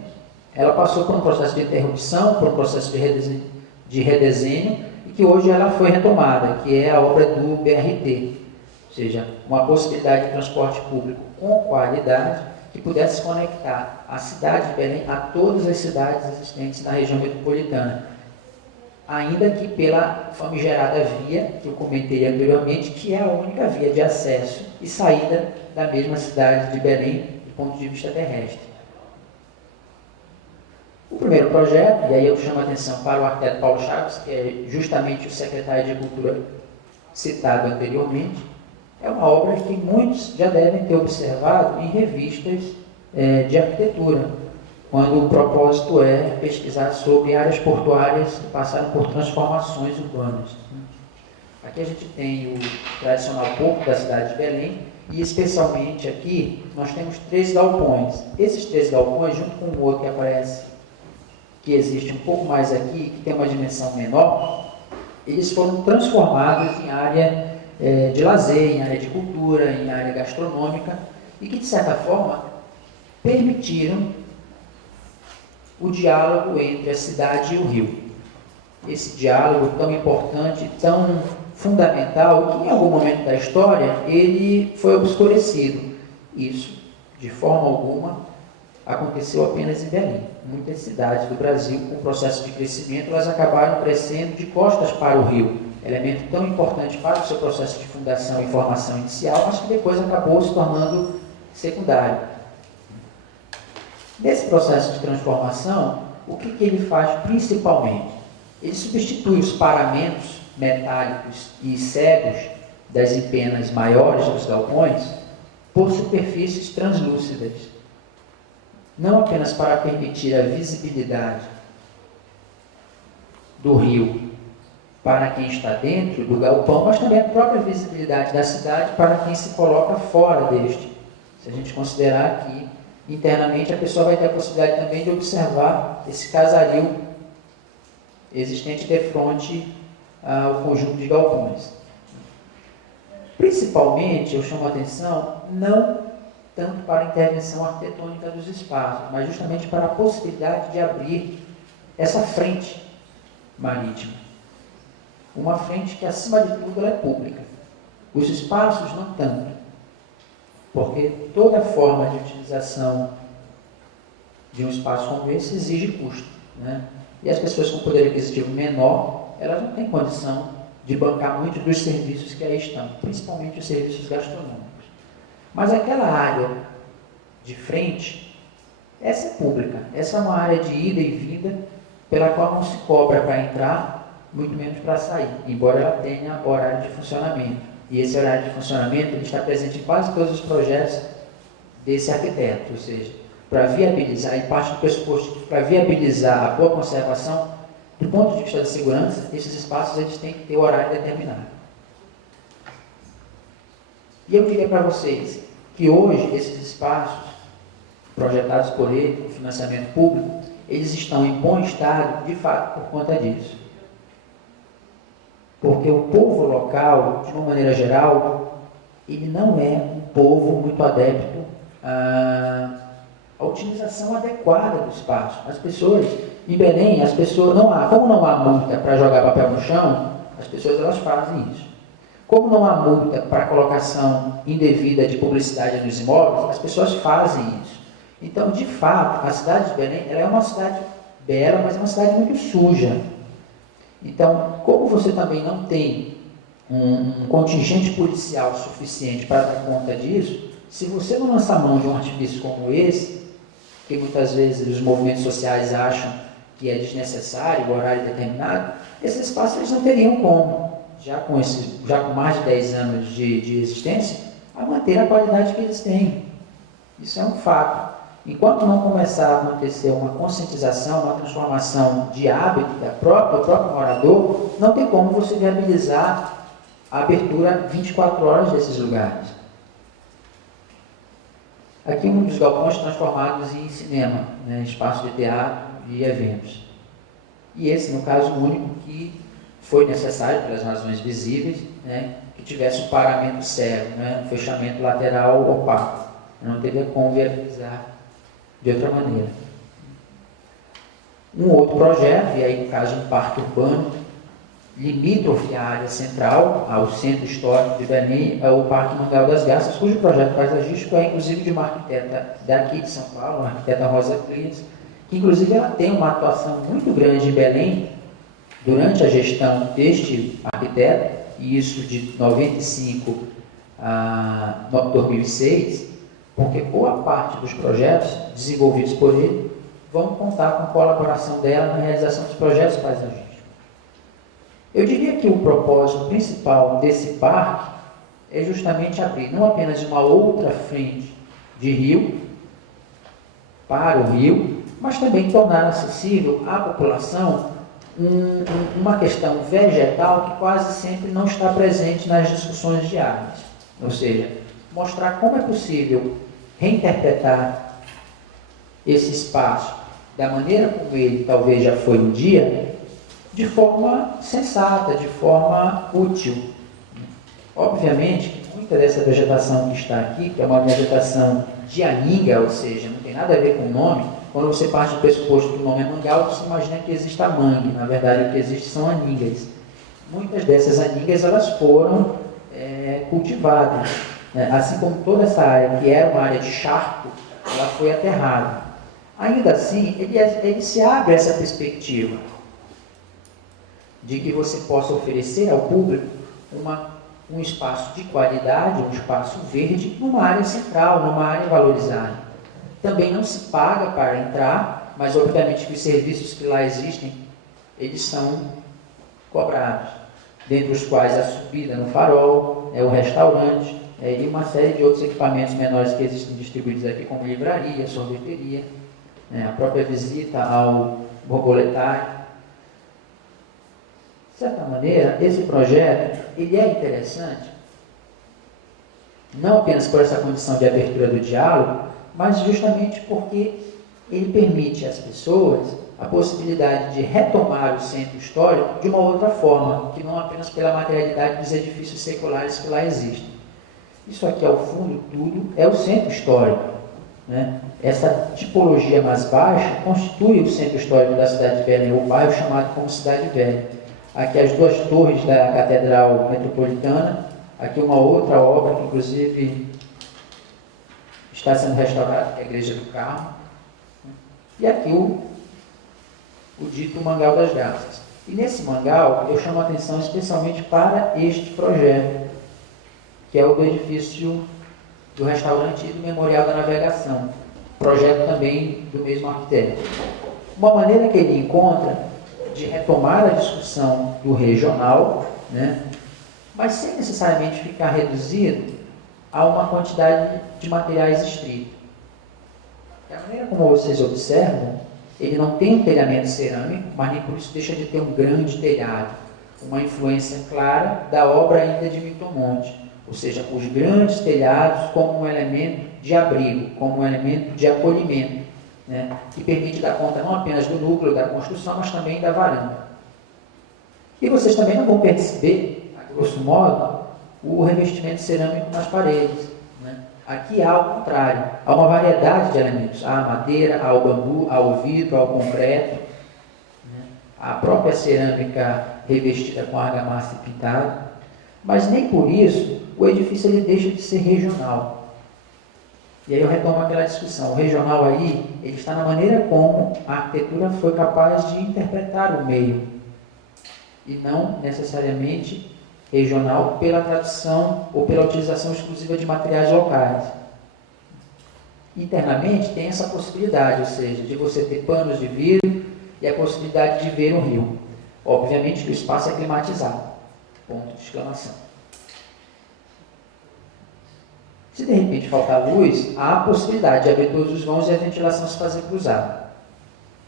ela passou por um processo de interrupção, por um processo de redesenho, e que hoje ela foi retomada, que é a obra do BRT, ou seja, uma possibilidade de transporte público com qualidade que pudesse conectar a cidade de Belém a todas as cidades existentes na região metropolitana, ainda que pela famigerada via, que eu comentei anteriormente, que é a única via de acesso e saída da mesma cidade de Belém, do ponto de vista terrestre. O primeiro projeto, e aí eu chamo a atenção para o arquiteto Paulo Chaves, que é justamente o secretário de Cultura citado anteriormente, é uma obra que muitos já devem ter observado em revistas de arquitetura, quando o propósito é pesquisar sobre áreas portuárias que passaram por transformações urbanas. Aqui a gente tem o tradicional porto da cidade de Belém, e especialmente aqui nós temos 3 galpões. Esses 3 galpões, junto com o outro que aparece, que existe um pouco mais aqui, que tem uma dimensão menor, eles foram transformados em área de lazer, em área de cultura, em área gastronômica, e que, de certa forma, permitiram o diálogo entre a cidade e o rio. Esse diálogo tão importante, tão fundamental, que em algum momento da história ele foi obscurecido. Isso, de forma alguma, aconteceu apenas em Belém. Muitas cidades do Brasil, com o processo de crescimento, elas acabaram crescendo de costas para o rio, elemento tão importante para o seu processo de fundação e formação inicial, mas que depois acabou se tornando secundário. Nesse processo de transformação, o que ele faz principalmente? Ele substitui os paramentos metálicos e cegos das empenas maiores dos galpões por superfícies translúcidas, não apenas para permitir a visibilidade do rio para quem está dentro do galpão, mas também a própria visibilidade da cidade para quem se coloca fora deste. Se a gente considerar que internamente a pessoa vai ter a possibilidade também de observar esse casario existente de frente ao conjunto de galpões. Principalmente, eu chamo a atenção, não tanto para a intervenção arquitetônica dos espaços, mas justamente para a possibilidade de abrir essa frente marítima. Uma frente que, acima de tudo, ela é pública. Os espaços não tanto, porque toda forma de utilização de um espaço como esse exige custo, né? E as pessoas com poder aquisitivo menor, elas não têm condição de bancar muito dos serviços que aí estão, principalmente os serviços gastronômicos. Mas aquela área de frente, essa é pública, essa é uma área de ida e vinda, pela qual não se cobra para entrar, muito menos para sair, embora ela tenha horário de funcionamento. E esse horário de funcionamento ele está presente em quase todos os projetos desse arquiteto, ou seja, para viabilizar, em parte do pressuposto, para viabilizar a boa conservação, do ponto de vista da segurança, esses espaços eles têm que ter horário determinado. E eu diria para vocês que hoje esses espaços, projetados por ele, com financiamento público, eles estão em bom estado, de fato, por conta disso. Porque o povo local, de uma maneira geral, ele não é um povo muito adepto à utilização adequada do espaço. As pessoas, em Belém, como não há multa para jogar papel no chão, as pessoas elas fazem isso. Como não há multa para colocação indevida de publicidade nos imóveis, as pessoas fazem isso. Então, de fato, a cidade de Belém ela é uma cidade bela, mas é uma cidade muito suja. Então, como você também não tem um contingente policial suficiente para dar conta disso, se você não lançar mão de um artifício como esse, que muitas vezes os movimentos sociais acham que é desnecessário, o horário determinado, esses espaços eles não teriam como, já com mais de 10 anos de existência, a manter a qualidade que eles têm. Isso é um fato. Enquanto não começar a acontecer uma conscientização, uma transformação de hábito do próprio morador, não tem como você viabilizar a abertura 24 horas desses lugares. Aqui um dos galpões transformados em cinema, né, espaço de teatro e eventos. E esse, no caso, o único que foi necessário, pelas razões visíveis, né, que tivesse o paramento cego, né, um fechamento lateral opaco. Não teria como viabilizar de outra maneira. Um outro projeto, e aí no caso um parque urbano, limítrofe à área central, ao centro histórico de Belém, é o Parque Mangal das Garças, cujo projeto paisagístico é inclusive de uma arquiteta daqui de São Paulo, a arquiteta Rosa Clines, que inclusive ela tem uma atuação muito grande em Belém durante a gestão deste arquiteto, e isso de 95 a 2006, porque boa parte dos projetos desenvolvidos por ele vão contar com a colaboração dela na realização dos projetos paisagísticos. Eu diria que o propósito principal desse parque é justamente abrir não apenas uma outra frente de rio para o rio, mas também tornar acessível à população uma questão vegetal que quase sempre não está presente nas discussões diárias. Ou seja, mostrar como é possível reinterpretar esse espaço da maneira como ele talvez já foi um dia, de forma sensata, de forma útil. Obviamente que muita dessa vegetação que está aqui, que é uma vegetação de aninga, ou seja, não tem nada a ver com o nome, quando você parte do pressuposto que o nome é mangal, você imagina que exista mangue, na verdade o que existe são aningas. Muitas dessas aningas elas foram cultivadas, né? Assim como toda essa área que era uma área de charco, ela foi aterrada. Ainda assim, ele se abre essa perspectiva de que você possa oferecer ao público um espaço de qualidade, um espaço verde, numa área central, numa área valorizada. Também não se paga para entrar, mas obviamente que os serviços que lá existem, eles são cobrados, dentre os quais a subida no farol, o restaurante, e uma série de outros equipamentos menores que existem distribuídos aqui, como livraria, sorveteria, a própria visita ao borboletário. De certa maneira, esse projeto ele é interessante, não apenas por essa condição de abertura do diálogo, mas justamente porque ele permite às pessoas a possibilidade de retomar o centro histórico de uma outra forma, que não apenas pela materialidade dos edifícios seculares que lá existem. Isso aqui, ao fundo, tudo é o centro histórico, né? Essa tipologia mais baixa constitui o centro histórico da cidade de Belém, o bairro chamado como Cidade Velha. Aqui as duas torres da Catedral Metropolitana, aqui uma outra obra que inclusive está sendo restaurada, que é a Igreja do Carmo, e aqui o dito Mangal das Garças. E nesse mangal eu chamo a atenção especialmente para este projeto, que é o do edifício do restaurante e do Memorial da Navegação, projeto também do mesmo arquiteto. Uma maneira que ele encontra de retomar a discussão do regional, né, mas sem necessariamente ficar reduzido a uma quantidade de materiais estrito. Da maneira como vocês observam, ele não tem um telhamento cerâmico, mas nem por isso deixa de ter um grande telhado, uma influência clara da obra ainda de Milton Monte, ou seja, os grandes telhados como um elemento de abrigo, como um elemento de acolhimento, né, que permite dar conta não apenas do núcleo da construção, mas também da varanda. E vocês também não vão perceber, a grosso modo, o revestimento cerâmico nas paredes, né? Aqui há o contrário, há uma variedade de elementos, há a madeira, há o bambu, há o vidro, há o concreto, né? A própria cerâmica revestida com argamassa e pintada, mas nem por isso o edifício ele deixa de ser regional. E aí eu retomo aquela discussão. O regional aí, ele está na maneira como a arquitetura foi capaz de interpretar o meio. E não necessariamente regional pela tradução ou pela utilização exclusiva de materiais locais. Internamente tem essa possibilidade, ou seja, de você ter panos de vidro e a possibilidade de ver um rio. Obviamente que o espaço é climatizado. Ponto de exclamação. Se de repente faltar luz, há a possibilidade de abrir todos os vãos e a ventilação se fazer cruzada.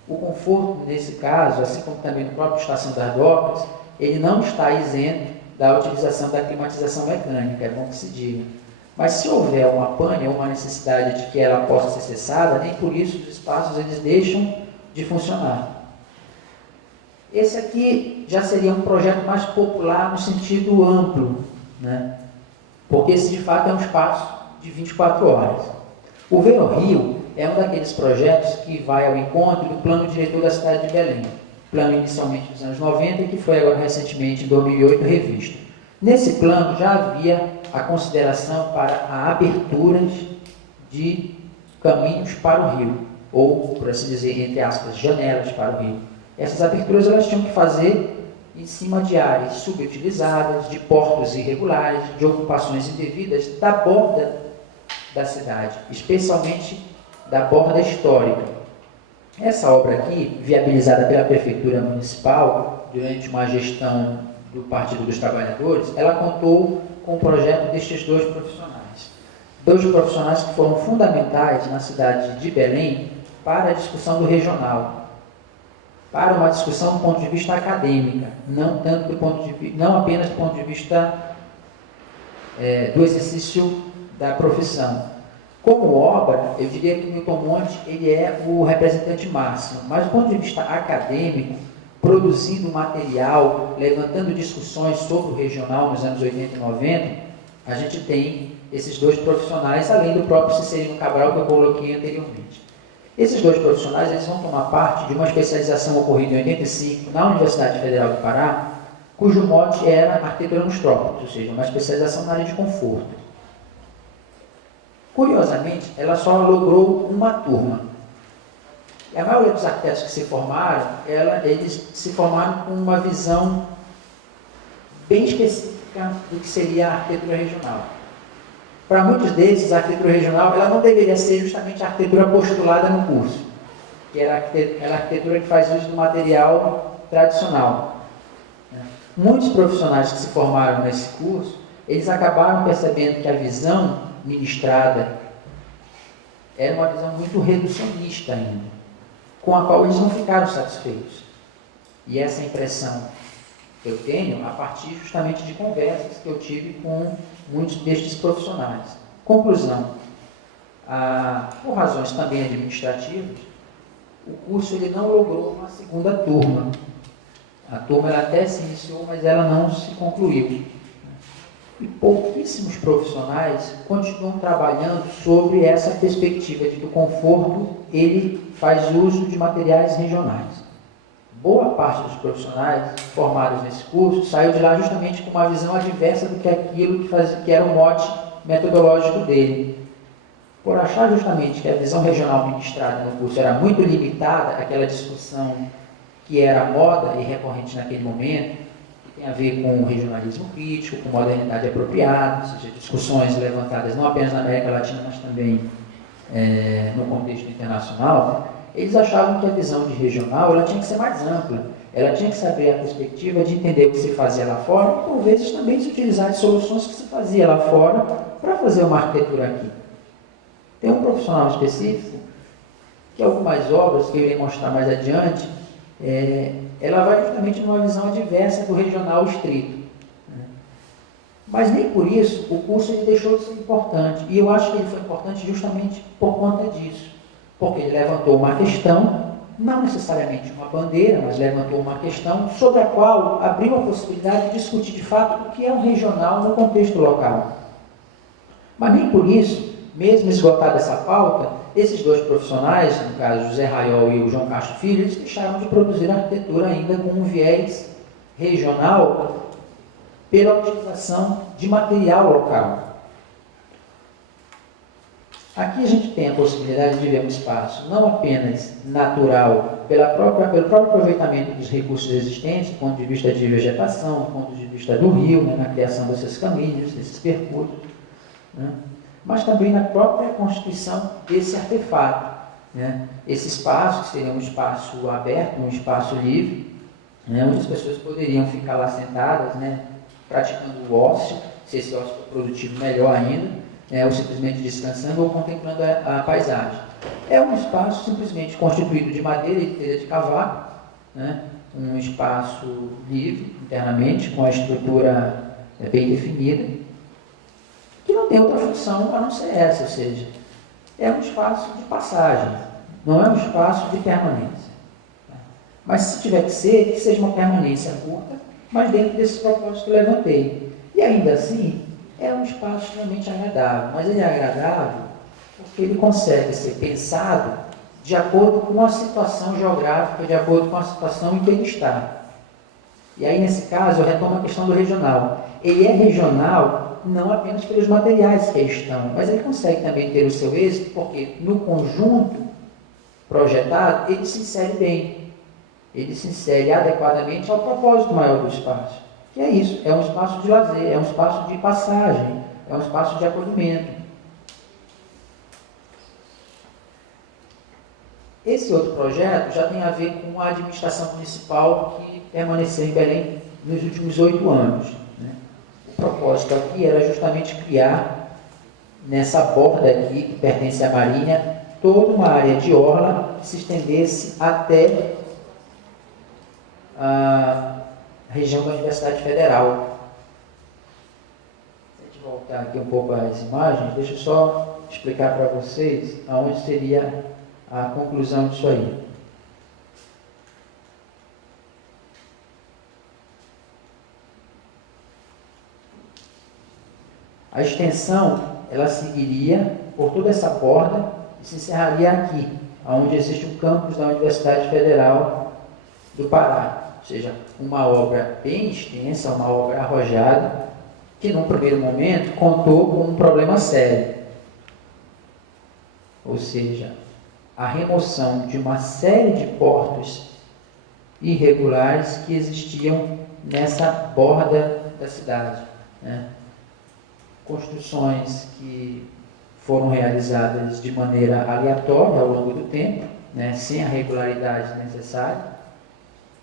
O conforto, nesse caso, assim como também no próprio Estação das Docas, ele não está isento da utilização da climatização mecânica, é bom que se diga. Mas se houver uma pane ou uma necessidade de que ela possa ser cessada, nem por isso os espaços eles deixam de funcionar. Esse aqui já seria um projeto mais popular no sentido amplo, né? Porque esse de fato é um espaço de 24 horas. O Ver o Rio é um daqueles projetos que vai ao encontro do plano diretor da cidade de Belém. plano inicialmente dos anos 90 e que foi agora recentemente, em 2008, revisto. Nesse plano já havia a consideração para a aberturas de caminhos para o rio, ou, por assim dizer, entre aspas, janelas para o rio. Essas aberturas elas tinham que fazer em cima de áreas subutilizadas, de portos irregulares, de ocupações indevidas da borda da cidade, especialmente da borda histórica. Essa obra aqui, viabilizada pela Prefeitura Municipal, durante uma gestão do Partido dos Trabalhadores, ela contou com o projeto destes dois profissionais que foram fundamentais na cidade de Belém para a discussão do regional, para uma discussão do ponto de vista acadêmica, não apenas do ponto de vista do exercício da profissão. Como obra, eu diria que o Milton Monte ele é o representante máximo, mas do ponto de vista acadêmico, produzindo material, levantando discussões sobre o regional nos anos 80 e 90, a gente tem esses dois profissionais, além do próprio Cicerino Cabral, que eu coloquei anteriormente. Esses dois profissionais eles vão tomar parte de uma especialização ocorrida em 85 na Universidade Federal do Pará, cujo mote era arquitetura nos trópicos, ou seja, uma especialização na área de conforto. Curiosamente, ela só logrou uma turma. E a maioria dos arquitetos que se formaram, eles se formaram com uma visão bem específica do que seria a arquitetura regional. Para muitos desses, a arquitetura regional ela não deveria ser justamente a arquitetura postulada no curso, que era a arquitetura que faz uso do material tradicional. Muitos profissionais que se formaram nesse curso, eles acabaram percebendo que a visão ministrada era uma visão muito reducionista ainda, com a qual eles não ficaram satisfeitos. E essa impressão eu tenho a partir justamente de conversas que eu tive com muitos destes profissionais. Conclusão, por razões também administrativas, o curso ele não logrou uma segunda turma. A turma ela até se iniciou, mas ela não se concluiu. E pouquíssimos profissionais continuam trabalhando sobre essa perspectiva de que o conforto ele faz uso de materiais regionais. Boa parte dos profissionais formados nesse curso saiu de lá justamente com uma visão adversa do que aquilo que era o mote metodológico dele. Por achar justamente que a visão regional ministrada no curso era muito limitada, aquela discussão que era moda e recorrente naquele momento, que tem a ver com o regionalismo crítico, com modernidade apropriada, ou seja, discussões levantadas não apenas na América Latina, mas também no contexto internacional, eles achavam que a visão de regional ela tinha que ser mais ampla, ela tinha que saber a perspectiva de entender o que se fazia lá fora e, por vezes, também se utilizar de soluções que se fazia lá fora para fazer uma arquitetura aqui. Tem um profissional específico que algumas obras que eu irei mostrar mais adiante, ela vai justamente numa visão adversa do regional estrito. Mas nem por isso o curso ele deixou de ser importante. E eu acho que ele foi importante justamente por conta disso. Porque ele levantou uma questão, não necessariamente uma bandeira, mas levantou uma questão sobre a qual abriu a possibilidade de discutir de fato o que é um regional no contexto local. Mas nem por isso, mesmo esgotada essa pauta, esses dois profissionais, no caso José Raiol e o João Castro Filho, eles deixaram de produzir arquitetura ainda com um viés regional pela utilização de material local. Aqui a gente tem a possibilidade de ver um espaço não apenas natural, pelo próprio aproveitamento dos recursos existentes, do ponto de vista de vegetação, do ponto de vista do rio, na criação desses caminhos, desses percursos, mas também na própria constituição desse artefato. Esse espaço, que seria um espaço aberto, um espaço livre, onde as pessoas poderiam ficar lá sentadas, praticando o ócio, se esse ócio for produtivo, melhor ainda, ou simplesmente descansando ou contemplando a paisagem. É um espaço simplesmente constituído de madeira e telha de cavaco, um espaço livre internamente, com a estrutura bem definida, que não tem outra função a não ser essa, ou seja, é um espaço de passagem, não é um espaço de permanência. Mas se tiver que seja uma permanência curta, mas dentro desse propósito que eu levantei. E ainda assim, é um espaço realmente agradável, mas ele é agradável porque ele consegue ser pensado de acordo com a situação geográfica, de acordo com a situação em que ele está. E aí, nesse caso, eu retomo a questão do regional. Ele é regional não apenas pelos materiais que aí estão, mas ele consegue também ter o seu êxito, porque no conjunto projetado, ele se insere bem. Ele se insere adequadamente ao propósito maior do espaço. Que é isso, é um espaço de lazer, é um espaço de passagem, é um espaço de acolhimento. Esse outro projeto já tem a ver com a administração municipal que permaneceu em Belém nos últimos 8 anos. Né? O propósito aqui era justamente criar, nessa borda aqui, que pertence à Marinha, toda uma área de orla que se estendesse até a região da Universidade Federal. Se a gente voltar aqui um pouco às imagens, deixa eu só explicar para vocês aonde seria a conclusão disso aí. A extensão, ela seguiria por toda essa borda e se encerraria aqui, onde existe o campus da Universidade Federal do Pará. Ou seja, uma obra bem extensa, uma obra arrojada, que num primeiro momento contou com um problema sério. Ou seja, a remoção de uma série de portos irregulares que existiam nessa borda da cidade. Né? Construções que foram realizadas de maneira aleatória ao longo do tempo, né? Sem a regularidade necessária,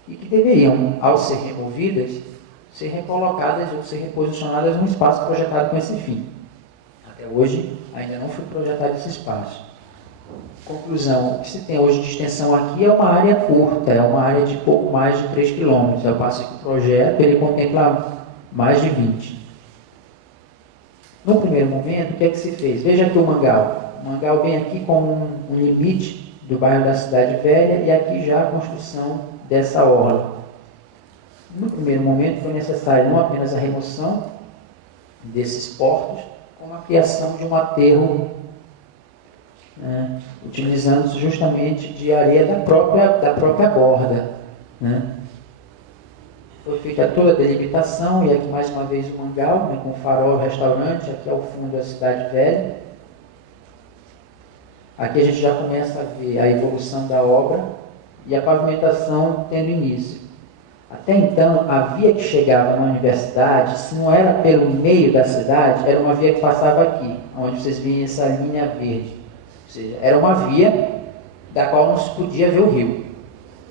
e que deveriam, ao ser removidas, ser recolocadas ou ser reposicionadas num espaço projetado com esse fim. Até hoje, ainda não foi projetado esse espaço. Conclusão, o que se tem hoje de extensão aqui é uma área curta, é uma área de pouco mais de 3 km, ao passo que o projeto ele contempla mais de 20. No primeiro momento, o que é que se fez? Veja aqui o mangal bem aqui com um limite do bairro da Cidade Velha e aqui já a construção dessa orla. No primeiro momento foi necessário não apenas a remoção desses portos, como a criação de um aterro, né, utilizando-se justamente de areia da própria borda. Né. Foi feita toda a delimitação, e aqui mais uma vez o mangal, né, com farol, restaurante, aqui ao fundo a Cidade Velha. Aqui a gente já começa a ver a evolução da obra e a pavimentação tendo início. Até então, a via que chegava na universidade, se não era pelo meio da cidade, era uma via que passava aqui, onde vocês veem essa linha verde. Ou seja, era uma via da qual não se podia ver o rio,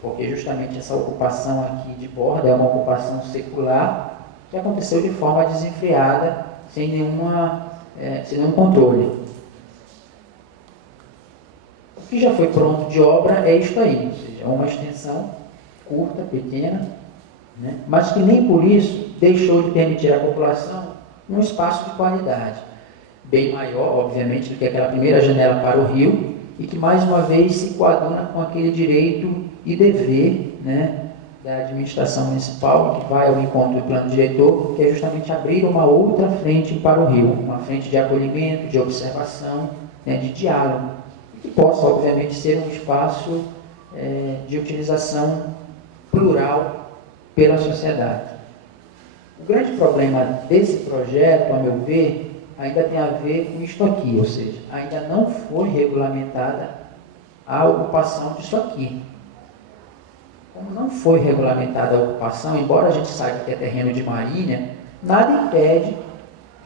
porque justamente essa ocupação aqui de borda é uma ocupação secular que aconteceu de forma desenfreada, sem nenhum controle. O que já foi pronto de obra é isto aí, ou seja, é uma extensão curta, pequena, né, mas que nem por isso deixou de permitir à população um espaço de qualidade, bem maior, obviamente, do que aquela primeira janela para o rio, e que mais uma vez se coaduna com aquele direito e dever, né, da administração municipal, que vai ao encontro do plano diretor, que é justamente abrir uma outra frente para o rio, uma frente de acolhimento, de observação, né, de diálogo, que possa, obviamente, ser um espaço de utilização plural pela sociedade. O grande problema desse projeto, a meu ver, ainda tem a ver com isto aqui, ou seja, ainda não foi regulamentada a ocupação disso aqui. Como não foi regulamentada a ocupação, embora a gente saiba que é terreno de marinha, nada impede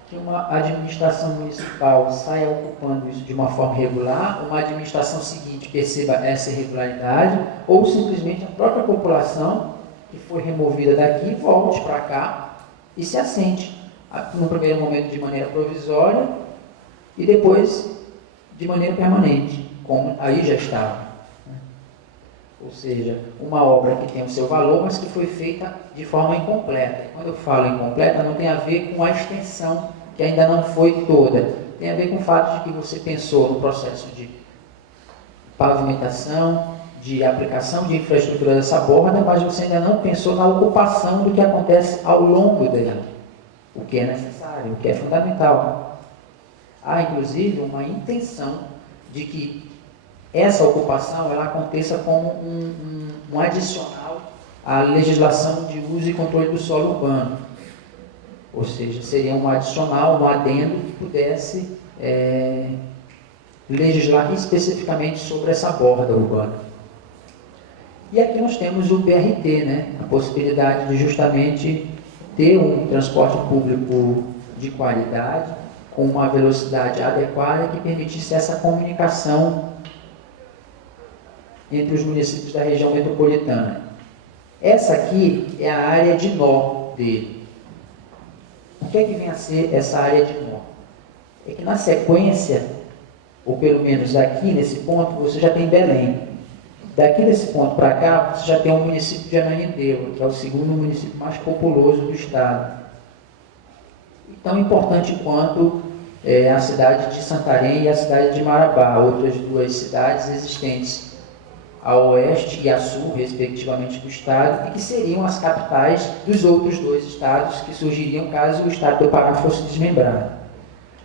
que uma administração municipal saia ocupando isso de uma forma regular, uma administração seguinte perceba essa irregularidade, ou simplesmente a própria população que foi removida daqui volte para cá e se assente, no primeiro momento de maneira provisória e depois de maneira permanente, como aí já estava. Ou seja, uma obra que tem o seu valor, mas que foi feita de forma incompleta. Quando eu falo incompleta, não tem a ver com a extensão, que ainda não foi toda. Tem a ver com o fato de que você pensou no processo de pavimentação, de aplicação de infraestrutura dessa borda, mas você ainda não pensou na ocupação do que acontece ao longo dela, o que é necessário, o que é fundamental. Há, inclusive, uma intenção de que essa ocupação ela aconteça como um adicional à legislação de uso e controle do solo urbano. Ou seja, seria um adicional, um adendo que pudesse legislar especificamente sobre essa borda urbana. E aqui nós temos o BRT, né? A possibilidade de justamente ter um transporte público de qualidade, com uma velocidade adequada que permitisse essa comunicação entre os municípios da região metropolitana. Essa aqui é a área de nó dele. O que é que vem a ser essa área de nó? É que na sequência, ou pelo menos aqui nesse ponto, você já tem Belém. Daqui desse ponto para cá, você já tem o município de Ananindeua, que é o segundo município mais populoso do estado. E tão importante quanto a cidade de Santarém e a cidade de Marabá, outras duas cidades existentes a oeste e a sul, respectivamente, do estado, e que seriam as capitais dos outros dois estados que surgiriam caso o estado do Pará fosse desmembrado.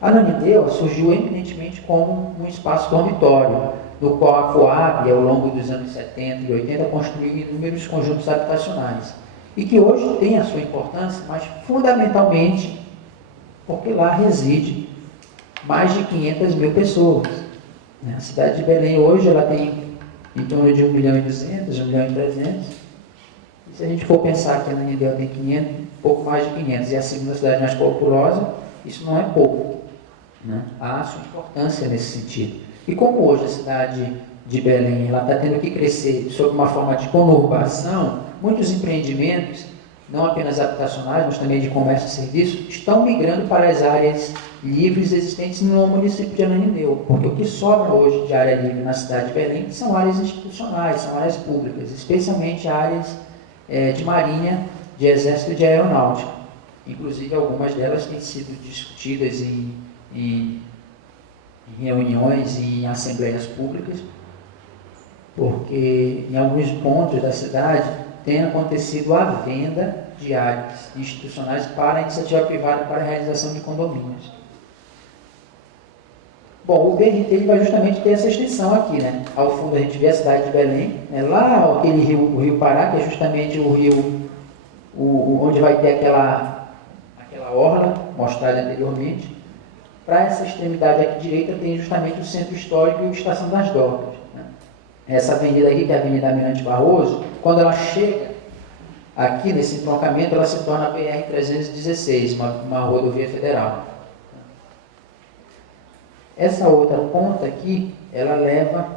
Ananindeua surgiu eminentemente como um espaço dormitório, no qual a Coab, ao longo dos anos 70 e 80, construiu inúmeros conjuntos habitacionais, e que hoje tem a sua importância, mas fundamentalmente porque lá reside mais de 500 mil pessoas. A cidade de Belém hoje ela tem em torno de 1,2 milhão, 1,3 milhão. E se a gente for pensar que a Ananindeua tem 500, pouco mais de 500, e a segunda cidade mais populosa, isso não é pouco, né? Há sua importância nesse sentido. E como hoje a cidade de Belém está tendo que crescer sob uma forma de conurbação, muitos empreendimentos, não apenas habitacionais, mas também de comércio e serviço, estão migrando para as áreas livres existentes no município de Ananindeua, porque o que sobra hoje de área livre na cidade de Belém são áreas institucionais, são áreas públicas, especialmente áreas de marinha, de exército e de aeronáutica. Inclusive, algumas delas têm sido discutidas em reuniões e em assembleias públicas, porque em alguns pontos da cidade tem acontecido a venda de áreas institucionais para a iniciativa privada para a realização de condomínios. Bom, o BRT ele vai justamente ter essa extensão aqui, né? Ao fundo a gente vê a cidade de Belém, né? Lá aquele rio, o Rio Pará, que é justamente o rio onde vai ter aquela orla mostrada anteriormente. Para essa extremidade aqui direita tem justamente o centro histórico e a Estação das Docas. Né? Essa avenida aqui, que é a Avenida Almirante Barroso, quando ela chega aqui nesse entroncamento, ela se torna a BR-316, uma rodovia federal. Essa outra ponta aqui, ela leva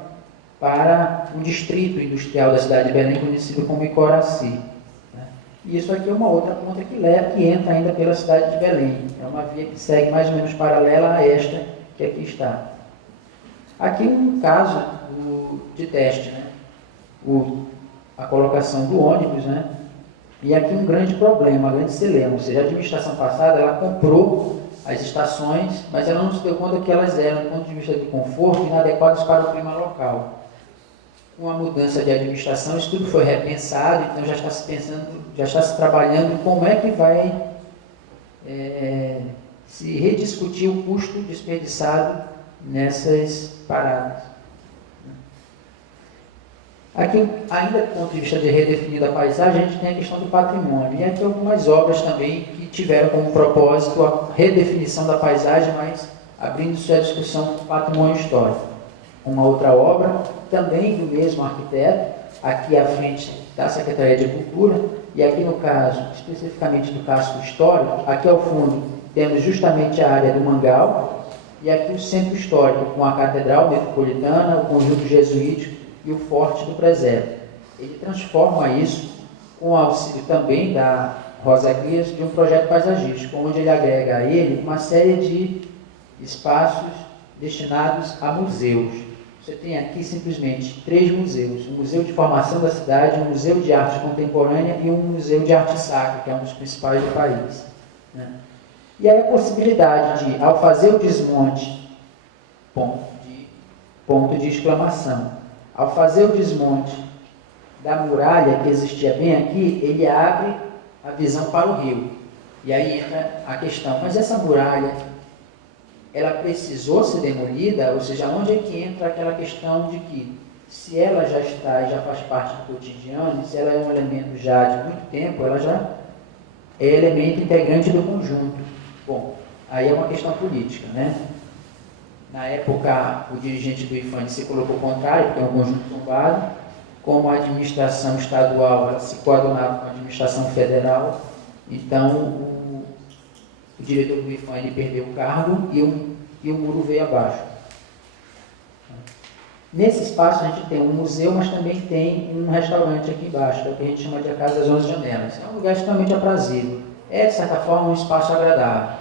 para o distrito industrial da cidade de Belém, conhecido como Icoraci. E isso aqui é uma outra ponta que entra ainda pela cidade de Belém. É uma via que segue mais ou menos paralela a esta que aqui está. Aqui um caso de teste, né? A colocação do ônibus, né? E aqui um grande problema, um grande dilema. Ou seja, a administração passada ela comprou as estações, mas ela não se deu conta que elas eram, do ponto de vista de conforto, inadequadas para o clima local. Com a mudança de administração, isso tudo foi repensado, então já está se pensando, já está se trabalhando como é que vai se rediscutir o custo desperdiçado nessas paradas. Aqui, ainda do ponto de vista de redefinir a paisagem, a gente tem a questão do patrimônio. E aqui algumas obras também que tiveram como propósito a redefinição da paisagem, mas abrindo-se a discussão do patrimônio histórico. Uma outra obra, também do mesmo arquiteto, aqui à frente da Secretaria de Cultura, e aqui no caso, especificamente do casco histórico, aqui ao fundo temos justamente a área do Mangal, e aqui o centro histórico, com a Catedral Metropolitana, o conjunto jesuítico e o Forte do Presépio. Ele transforma isso, com o auxílio também da Rosa Crias, de um projeto paisagístico, onde ele agrega a ele uma série de espaços destinados a museus. Você tem aqui simplesmente 3 museus: um museu de formação da cidade, um museu de arte contemporânea e um museu de arte sacra, que é um dos principais do país. Né? E aí a possibilidade de, ao fazer o desmonte, ponto de exclamação, ao fazer o desmonte da muralha que existia bem aqui, ele abre a visão para o rio. E aí entra a questão, mas essa muralha, ela precisou ser demolida, ou seja, onde é que entra aquela questão de que, se ela já está e já faz parte do cotidiano, se ela é um elemento já de muito tempo, ela já é elemento integrante do conjunto. Bom, aí é uma questão política, né? Na época, o dirigente do IFAM se colocou ao contrário, porque é um conjunto tombado. Como a administração estadual ela se coadunava com a administração federal, então o diretor do IFAM ele perdeu o cargo e o muro veio abaixo. Nesse espaço a gente tem um museu, mas também tem um restaurante aqui embaixo, que é o que a gente chama de a Casa das 11 Janelas. É um lugar extremamente aprazível. É, de certa forma, um espaço agradável.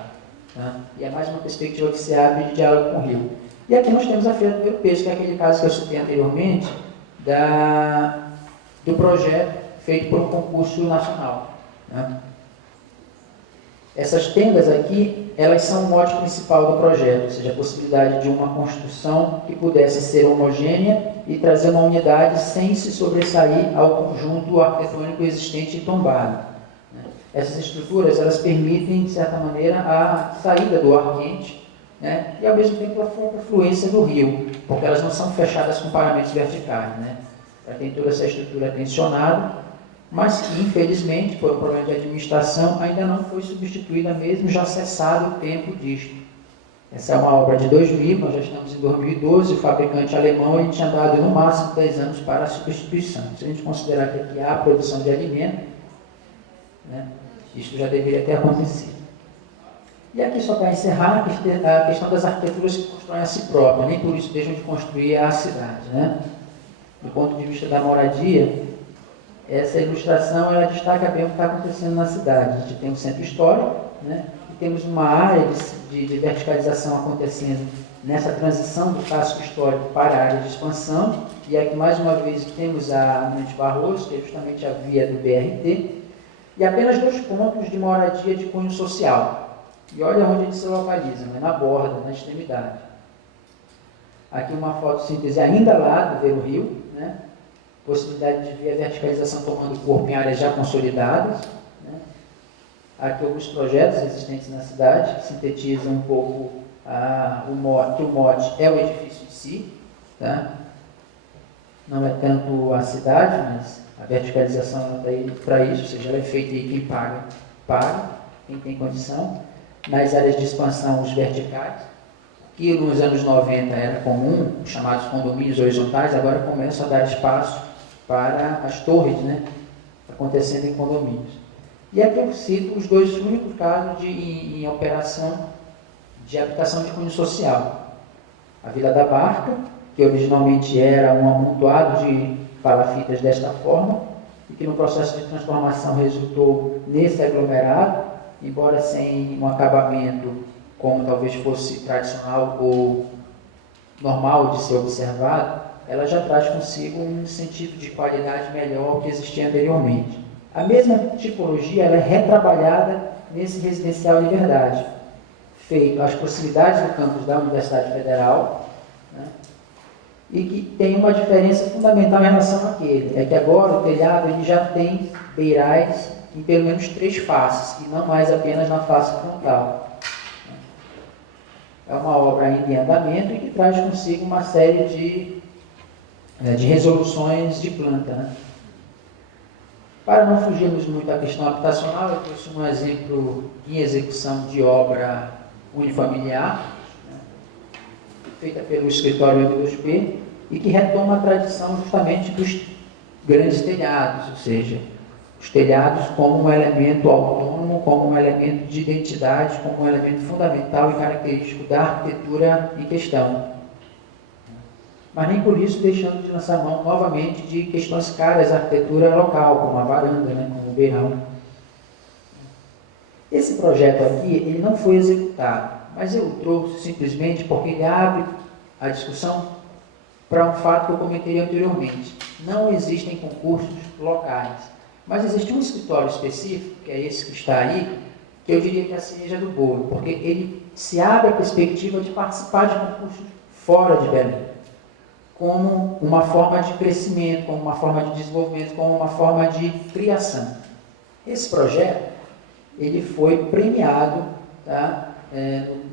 Tá? E é mais uma perspectiva que se abre de diálogo com o rio. E aqui nós temos a Feira do Ver o Peixe, que é aquele caso que eu citei anteriormente, do projeto feito por um concurso nacional. Né? Essas tendas aqui, elas são o mote principal do projeto, ou seja, a possibilidade de uma construção que pudesse ser homogênea e trazer uma unidade sem se sobressair ao conjunto arquitetônico existente e tombado. Essas estruturas, elas permitem, de certa maneira, a saída do ar quente, né? E, ao mesmo tempo, a fluência do rio, porque elas não são fechadas com paramentos verticais. Né? Tem toda essa estrutura tensionada, mas que, infelizmente, por um problema de administração, ainda não foi substituída, mesmo já cessado o tempo disto. Essa é uma obra de 2000, nós já estamos em 2012, o fabricante alemão ele tinha dado no máximo 10 anos para a substituição. Se a gente considerar que aqui há a produção de alimento, né, isso já deveria ter acontecido. E aqui, só para encerrar, a questão das arquiteturas que constroem a si próprias, nem por isso deixam de construir a cidade. Né? Do ponto de vista da moradia, essa ilustração ela destaca bem o que está acontecendo na cidade. A gente tem um centro histórico, né? E temos uma área de verticalização acontecendo nessa transição do casco histórico para a área de expansão. E aqui, mais uma vez, temos a Mente Barroso, que é justamente a via do BRT, e apenas 2 pontos de moradia de cunho social. E olha onde ele se localiza, né? Na borda, na extremidade. Aqui uma fotossíntese ainda lá do Ver o Rio, né? Possibilidade de ver a verticalização tomando corpo em áreas já consolidadas. Né? Aqui alguns projetos existentes na cidade que sintetizam um pouco o mote é o edifício em si. Tá? Não é tanto a cidade, mas a verticalização está aí para isso, ou seja, ela é feita e quem paga, quem tem condição. Nas áreas de expansão, os verticais, que nos anos 90 era comum, os chamados condomínios horizontais, agora começam a dar espaço para as torres, né, acontecendo em condomínios. E aqui eu cito os 2 únicos casos em operação de habitação de cunho social. A Vila da Barca, que originalmente era um amontoado de palafitas desta forma, e que no processo de transformação resultou nesse aglomerado, embora sem um acabamento como talvez fosse tradicional ou normal de ser observado, ela já traz consigo um sentido de qualidade melhor que existia anteriormente. A mesma tipologia ela é retrabalhada nesse residencial Liberdade, feito às proximidades do campus da Universidade Federal, né, e que tem uma diferença fundamental em relação àquele, é que agora o telhado ele já tem beirais em pelo menos 3 faces, e não mais apenas na face frontal. É uma obra ainda em andamento e que traz consigo uma série de resoluções de planta. Né? Para não fugirmos muito da questão habitacional, eu trouxe um exemplo em execução de obra unifamiliar, né, feita pelo escritório M2P, e que retoma a tradição justamente dos grandes telhados, ou seja, os telhados como um elemento autônomo, como um elemento de identidade, como um elemento fundamental e característico da arquitetura em questão. Mas nem por isso deixando de lançar mão novamente de questões caras à arquitetura local, como a varanda, né, como o beirão. Esse projeto aqui, ele não foi executado, mas eu o trouxe simplesmente porque ele abre a discussão para um fato que eu comentei anteriormente. Não existem concursos locais. Mas existe um escritório específico, que é esse que está aí, que eu diria que é a cereja do bolo, porque ele se abre a perspectiva de participar de concursos fora de Belém, como uma forma de crescimento, como uma forma de desenvolvimento, como uma forma de criação. Esse projeto, ele foi premiado, tá,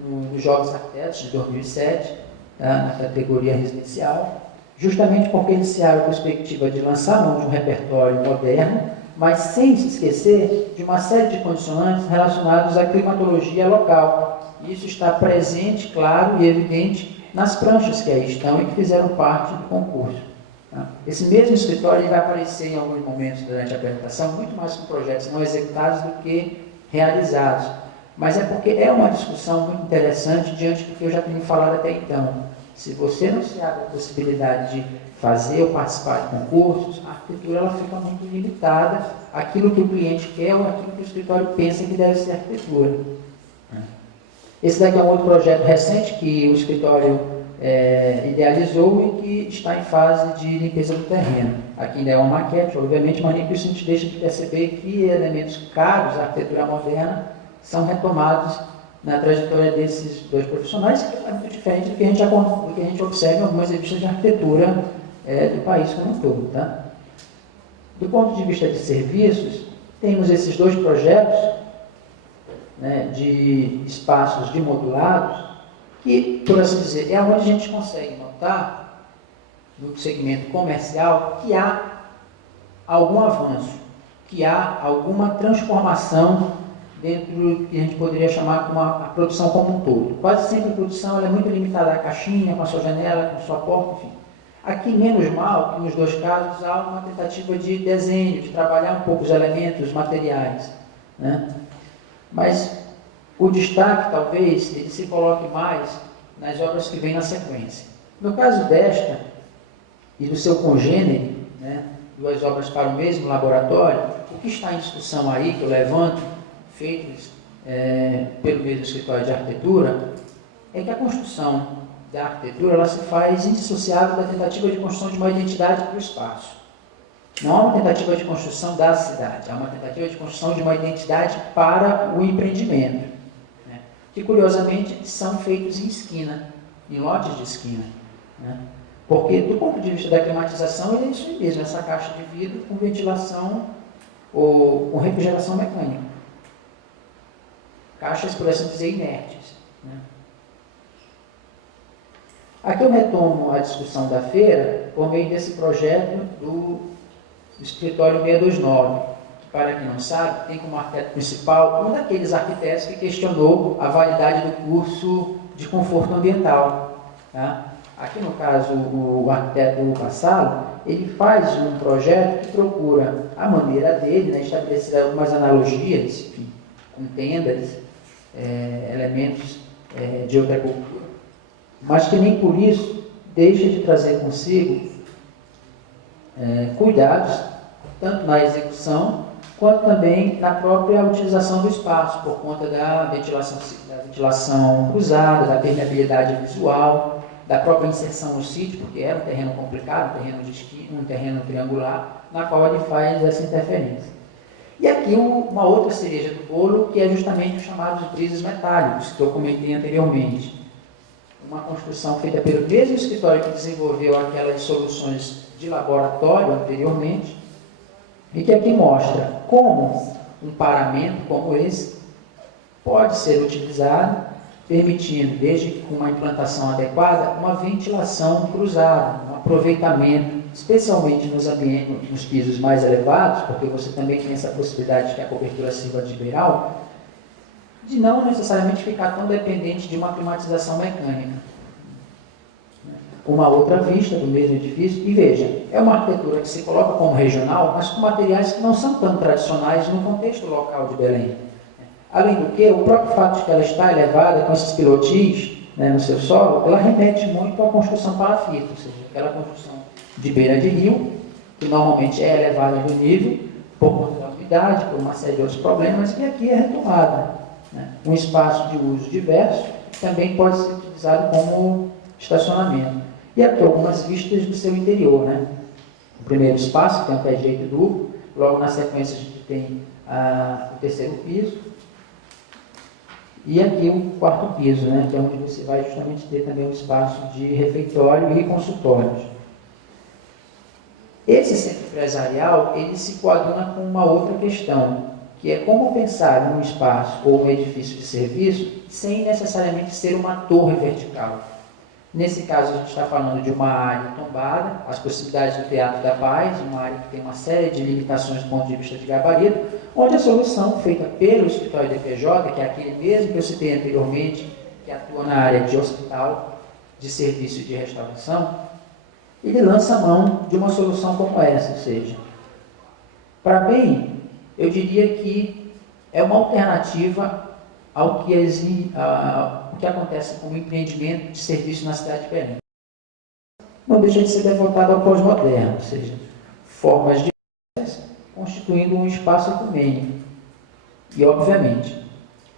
nos Jogos Arquitetos de 2007, tá? Na categoria residencial, justamente porque eles se abre a perspectiva de lançar mão de um repertório moderno, mas sem se esquecer de uma série de condicionantes relacionados à climatologia local. Isso está presente, claro e evidente nas pranchas que aí estão e que fizeram parte do concurso. Tá? Esse mesmo escritório ele vai aparecer em alguns momentos durante a apresentação, muito mais com projetos não executados do que realizados. Mas é porque é uma discussão muito interessante diante do que eu já tenho falado até então. Se você não se abre a possibilidade de fazer ou participar de concursos, a arquitetura ela fica muito limitada àquilo que o cliente quer ou àquilo que o escritório pensa que deve ser arquitetura. Esse daqui é um outro projeto recente que o escritório idealizou e que está em fase de limpeza do terreno. Aqui ainda é uma maquete, obviamente, mas nem por isso a gente deixa de perceber que elementos caros da arquitetura moderna são retomados na trajetória desses dois profissionais, que é muito diferente do que a gente observa em algumas revistas de arquitetura do país como um todo. Tá? Do ponto de vista de serviços, temos esses dois projetos, né, de espaços de modulados, que, por assim dizer, é onde a gente consegue notar, no segmento comercial, que há algum avanço, que há alguma transformação dentro do que a gente poderia chamar como a produção como um todo. Quase sempre a produção ela é muito limitada à caixinha, com a sua janela, com a sua porta, enfim. Aqui, menos mal, que nos dois casos há uma tentativa de desenho, de trabalhar um pouco os elementos, os materiais. Né? Mas o destaque, talvez, ele se coloque mais nas obras que vêm na sequência. No caso desta e do seu congênere, né, duas obras para o mesmo laboratório, o que está em discussão aí, que eu levanto, feitos pelo mesmo escritório de arquitetura, é que a construção da arquitetura ela se faz indissociável da tentativa de construção de uma identidade para o espaço. Não há uma tentativa de construção da cidade, há uma tentativa de construção de uma identidade para o empreendimento, né? Que curiosamente são feitos em esquina, em lotes de esquina, né? Porque do ponto de vista da climatização ele é isso mesmo, essa caixa de vidro com ventilação ou com refrigeração mecânica. Caixas, por assim dizer, inertes. Né? Aqui eu retomo a discussão da feira por meio desse projeto do escritório 629, que, para quem não sabe, tem como arquiteto principal um daqueles arquitetos que questionou a validade do curso de conforto ambiental. Tá? Aqui, no caso, o arquiteto Vassalo, ele faz um projeto que procura a maneira dele, né, estabelecer algumas analogias, enfim, com tendas, elementos de outra cultura, mas que nem por isso deixa de trazer consigo cuidados, tanto na execução, quanto também na própria utilização do espaço, por conta da ventilação cruzada, da permeabilidade visual, da própria inserção no sítio, porque era um terreno complicado, um terreno triangular, na qual ele faz essa interferência. E aqui uma outra cereja do bolo, que é justamente os chamados brisas metálicos, que eu comentei anteriormente. Uma construção feita pelo mesmo escritório que desenvolveu aquelas soluções de laboratório anteriormente, e que aqui mostra como um paramento como esse pode ser utilizado, permitindo, desde com uma implantação adequada, uma ventilação cruzada, um aproveitamento, especialmente nos ambientes, nos pisos mais elevados, porque você também tem essa possibilidade de que a cobertura sirva de beiral, de não necessariamente ficar tão dependente de uma climatização mecânica. Uma outra vista do mesmo edifício, e veja, é uma arquitetura que se coloca como regional, mas com materiais que não são tão tradicionais no contexto local de Belém. Além do que, o próprio fato de que ela está elevada com esses pilotis, né, no seu solo, ela remete muito à construção palafita, ou seja, aquela construção de beira de rio, que normalmente é elevada do nível, por conta da umidade, por uma série de outros problemas, e aqui é retomada. Né? Um espaço de uso diverso também pode ser utilizado como estacionamento. E aqui algumas vistas do seu interior. Né? O primeiro espaço, que tem um pé direito duplo, logo na sequência a gente tem o terceiro piso, e aqui o quarto piso, né? Que é onde você vai justamente ter também um espaço de refeitório e consultórios. Esse centro empresarial, ele se coaduna com uma outra questão, que é como pensar num espaço ou um edifício de serviço sem necessariamente ser uma torre vertical. Nesse caso, a gente está falando de uma área tombada, as possibilidades do Teatro da Paz, uma área que tem uma série de limitações do ponto de vista de gabarito, onde a solução feita pelo escritório DPJ, que é aquele mesmo que eu citei anteriormente, que atua na área de hospital, de serviço e de restauração, ele lança a mão de uma solução como essa, ou seja, para bem, eu diria que é uma alternativa ao que acontece com o empreendimento de serviço na cidade de Belém. Não deixa de ser devotado ao pós-moderno, ou seja, formas diversas constituindo um espaço ecumênico. E, obviamente,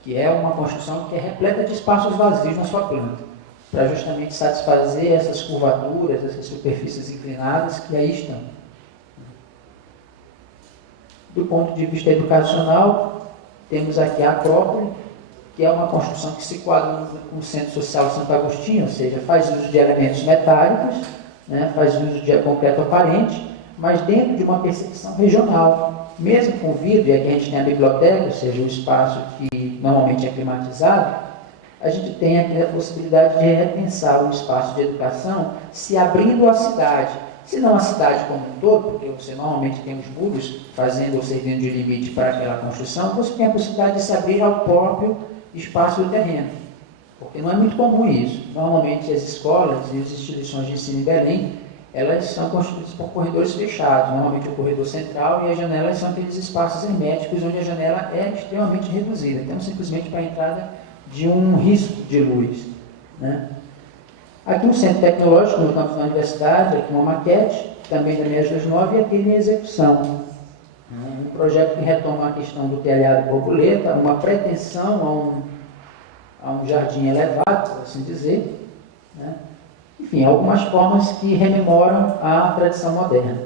que é uma construção que é repleta de espaços vazios na sua planta, para justamente satisfazer essas curvaturas, essas superfícies inclinadas que aí estão. Do ponto de vista educacional, temos aqui a Acrópole, que é uma construção que se enquadra no Centro Social Santo Agostinho, ou seja, faz uso de elementos metálicos, né, faz uso de concreto aparente, mas dentro de uma percepção regional. Mesmo com vidro, e aqui a gente tem a biblioteca, ou seja, um espaço que normalmente é climatizado, a gente tem aqui a possibilidade de repensar o espaço de educação se abrindo à cidade. Se não a cidade como um todo, porque você normalmente tem os muros fazendo ou servindo de limite para aquela construção, você tem a possibilidade de se abrir ao próprio espaço do terreno. Porque não é muito comum isso. Normalmente as escolas e as instituições de ensino em Belém, elas são constituídas por corredores fechados, normalmente o corredor central, e as janelas são aqueles espaços herméticos onde a janela é extremamente reduzida, então simplesmente para a entrada de um risco de luz, né? Aqui um centro tecnológico no campus da universidade, aqui uma maquete, também da MES 29, e aqui em execução. Um projeto que retoma a questão do telhado borboleta, uma pretensão a um jardim elevado, por assim dizer, né? Enfim, algumas formas que rememoram a tradição moderna.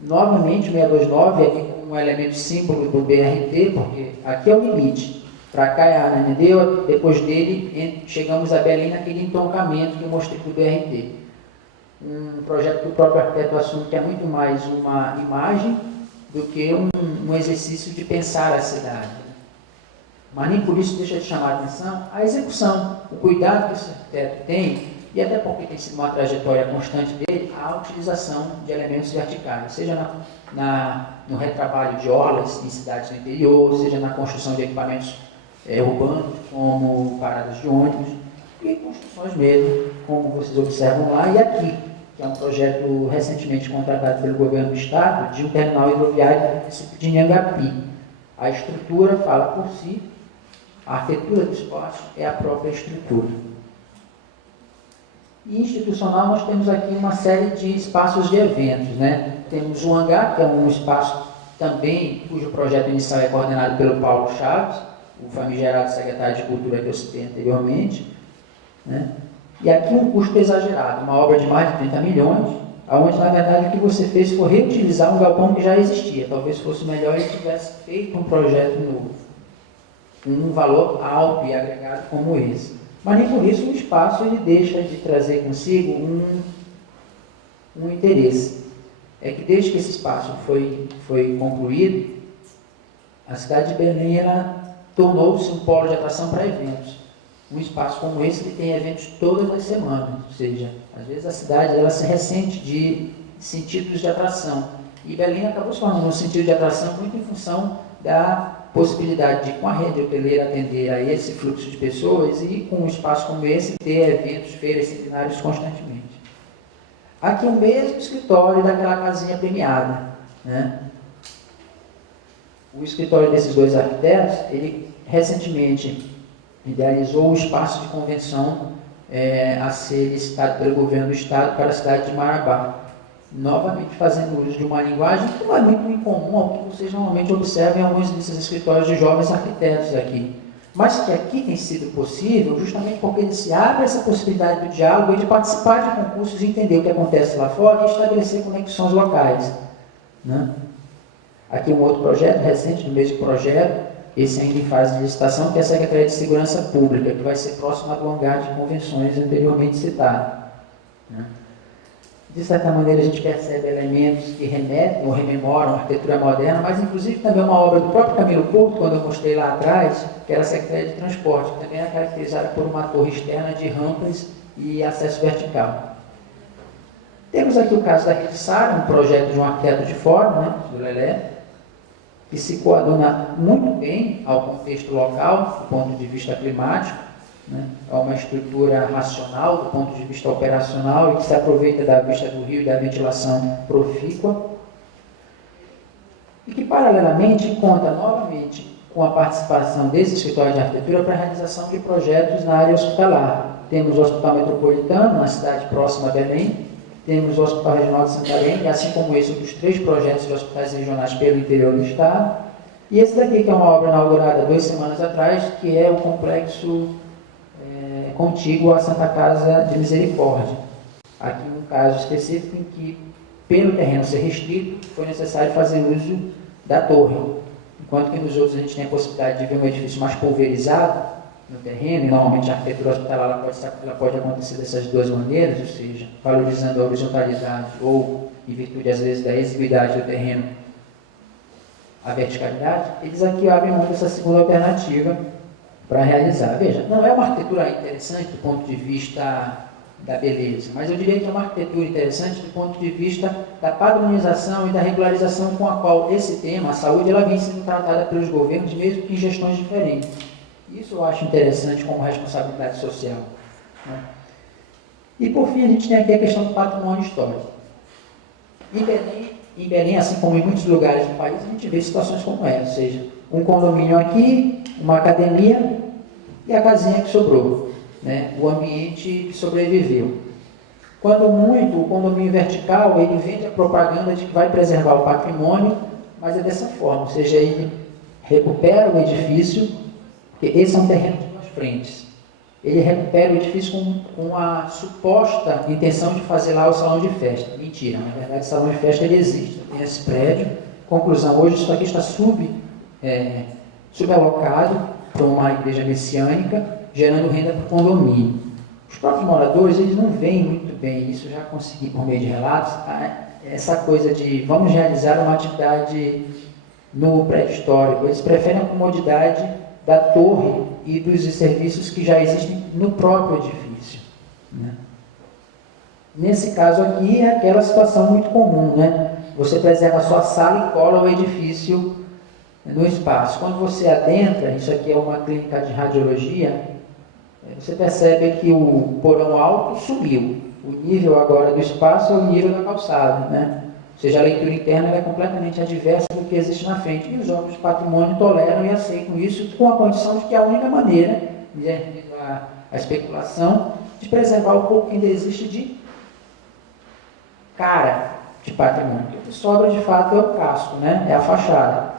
Novamente, o 629 é aqui como um elemento símbolo do BRT, porque aqui é o limite. Para cá é a Ananindeua, depois dele chegamos a Belém naquele entroncamento que eu mostrei para o BRT. Um projeto que o próprio arquiteto assume que é muito mais uma imagem do que um exercício de pensar a cidade. Mas nem por isso deixa de chamar a atenção a execução, o cuidado que esse arquiteto tem, e até porque tem sido uma trajetória constante dele, a utilização de elementos verticais, seja no retrabalho de orlas em cidades do interior, seja na construção de equipamentos urbanos, como paradas de ônibus, e construções mesmo, como vocês observam lá, e aqui, que é um projeto recentemente contratado pelo governo do estado, de um terminal hidroviário do município de Inhangapi. A estrutura fala por si, a arquitetura do espaço é a própria estrutura. E institucional, nós temos aqui uma série de espaços de eventos, né? Temos o hangar, que é um espaço também, cujo projeto inicial é coordenado pelo Paulo Chaves, o famigerado secretário de Cultura que eu citei anteriormente, né? E aqui um custo exagerado, uma obra de mais de 30 milhões, onde na verdade o que você fez foi reutilizar um galpão que já existia. Talvez fosse melhor ele tivesse feito um projeto novo, com um valor alto e agregado como esse. Mas nem por isso o espaço ele deixa de trazer consigo um interesse. É que desde que esse espaço foi concluído, a cidade de Belém tornou-se um polo de atração para eventos. Um espaço como esse ele tem eventos todas as semanas, ou seja, às vezes a cidade ela se ressente de sentidos de atração. E Belém acabou se formando um sentido de atração muito em função da possibilidade de, com a rede hoteleira, atender a esse fluxo de pessoas e, com um espaço como esse, ter eventos, feiras, seminários constantemente. Aqui o mesmo escritório daquela casinha premiada, né? O escritório desses dois arquitetos, ele recentemente idealizou o espaço de convenção a ser licitado pelo governo do estado para a cidade de Marabá, novamente fazendo uso de uma linguagem que não é muito incomum ao que vocês normalmente observam em alguns desses escritórios de jovens arquitetos aqui, mas que aqui tem sido possível justamente porque ele se abre essa possibilidade do diálogo e de participar de concursos e entender o que acontece lá fora e estabelecer conexões locais, né? Aqui um outro projeto recente, do mesmo projeto, esse ainda em fase de licitação, que é a Secretaria de Segurança Pública, que vai ser próxima do hangar de convenções anteriormente citado, né? De certa maneira, a gente percebe elementos que remetem ou rememoram a arquitetura moderna, mas inclusive também uma obra do próprio Camilo Porto, quando eu mostrei lá atrás, que era a Secretaria de Transporte, que também é caracterizada por uma torre externa de rampas e acesso vertical. Temos aqui o caso da Rede Sara, um projeto de um arquiteto de fora, né, do Lelé, que se coaduna muito bem ao contexto local, do ponto de vista climático, né? É uma estrutura racional do ponto de vista operacional e que se aproveita da vista do rio e da ventilação profícua e que paralelamente conta novamente com a participação desse escritório de arquitetura para a realização de projetos na área hospitalar. Temos o Hospital Metropolitano, na cidade próxima a Belém, temos o Hospital Regional de Santarém, e assim como esse, outros 3 projetos de hospitais regionais pelo interior do estado, e esse daqui que é uma obra inaugurada 2 semanas atrás, que é o complexo contíguo à Santa Casa de Misericórdia. Aqui um caso específico em que, pelo terreno ser restrito, foi necessário fazer uso da torre. Enquanto que nos outros a gente tem a possibilidade de ver um edifício mais pulverizado no terreno, e normalmente a arquitetura hospitalar ela pode acontecer dessas 2 maneiras, ou seja, valorizando a horizontalidade ou, em virtude às vezes da exiguidade do terreno, a verticalidade. Eles aqui abrem mão dessa segunda alternativa para realizar. Veja, não é uma arquitetura interessante do ponto de vista da beleza, mas eu diria que é uma arquitetura interessante do ponto de vista da padronização e da regularização com a qual esse tema, a saúde, ela vem sendo tratada pelos governos, mesmo que em gestões diferentes. Isso eu acho interessante como responsabilidade social, né? E por fim, a gente tem aqui a questão do patrimônio histórico. Em Belém, assim como em muitos lugares do país, a gente vê situações como essa, ou seja, um condomínio aqui, uma academia e a casinha que sobrou, né? O ambiente que sobreviveu. Quando muito, o condomínio vertical, ele vende a propaganda de que vai preservar o patrimônio, mas é dessa forma, ou seja, ele recupera o edifício, porque esse é um terreno de 2 frentes. Ele recupera o edifício com a suposta intenção de fazer lá o salão de festa. Mentira, na verdade o salão de festa ele existe, tem esse prédio. Conclusão, hoje isso aqui está subalocado para uma igreja messiânica, gerando renda para o condomínio. Os próprios moradores, eles não veem muito bem, isso já consegui por meio de relatos, essa coisa de vamos realizar uma atividade no prédio histórico. Eles preferem a comodidade da torre e dos serviços que já existem no próprio edifício, né? Nesse caso aqui é aquela situação muito comum, né? Você preserva a sua sala e cola o edifício no espaço. Quando você adentra, isso aqui é uma clínica de radiologia, você percebe que o porão alto subiu. O nível agora do espaço é o nível da calçada, né? Ou seja, a leitura interna é completamente adversa do que existe na frente. E os órgãos de patrimônio toleram e aceitam isso com a condição de que é a única maneira, a especulação, de preservar o pouco que ainda existe de cara de patrimônio. O que sobra, de fato, é o casco, né? É a fachada.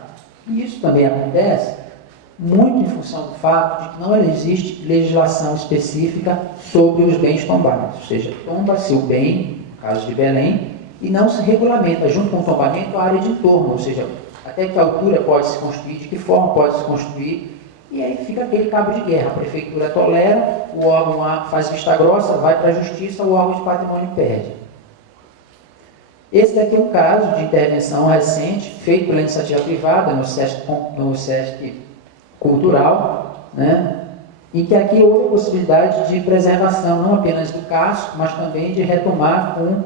E isso também acontece muito em função do fato de que não existe legislação específica sobre os bens tombados. Ou seja, tomba-se o bem, no caso de Belém, e não se regulamenta, junto com o tombamento, a área de entorno, ou seja, até que altura pode se construir, de que forma pode se construir, e aí fica aquele cabo de guerra. A prefeitura tolera, o órgão faz vista grossa, vai para a justiça, o órgão de patrimônio perde. Esse daqui é um caso de intervenção recente, feito pela iniciativa privada no SESC Cultural, né? Em que aqui houve a possibilidade de preservação, não apenas do casco, mas também de retomar com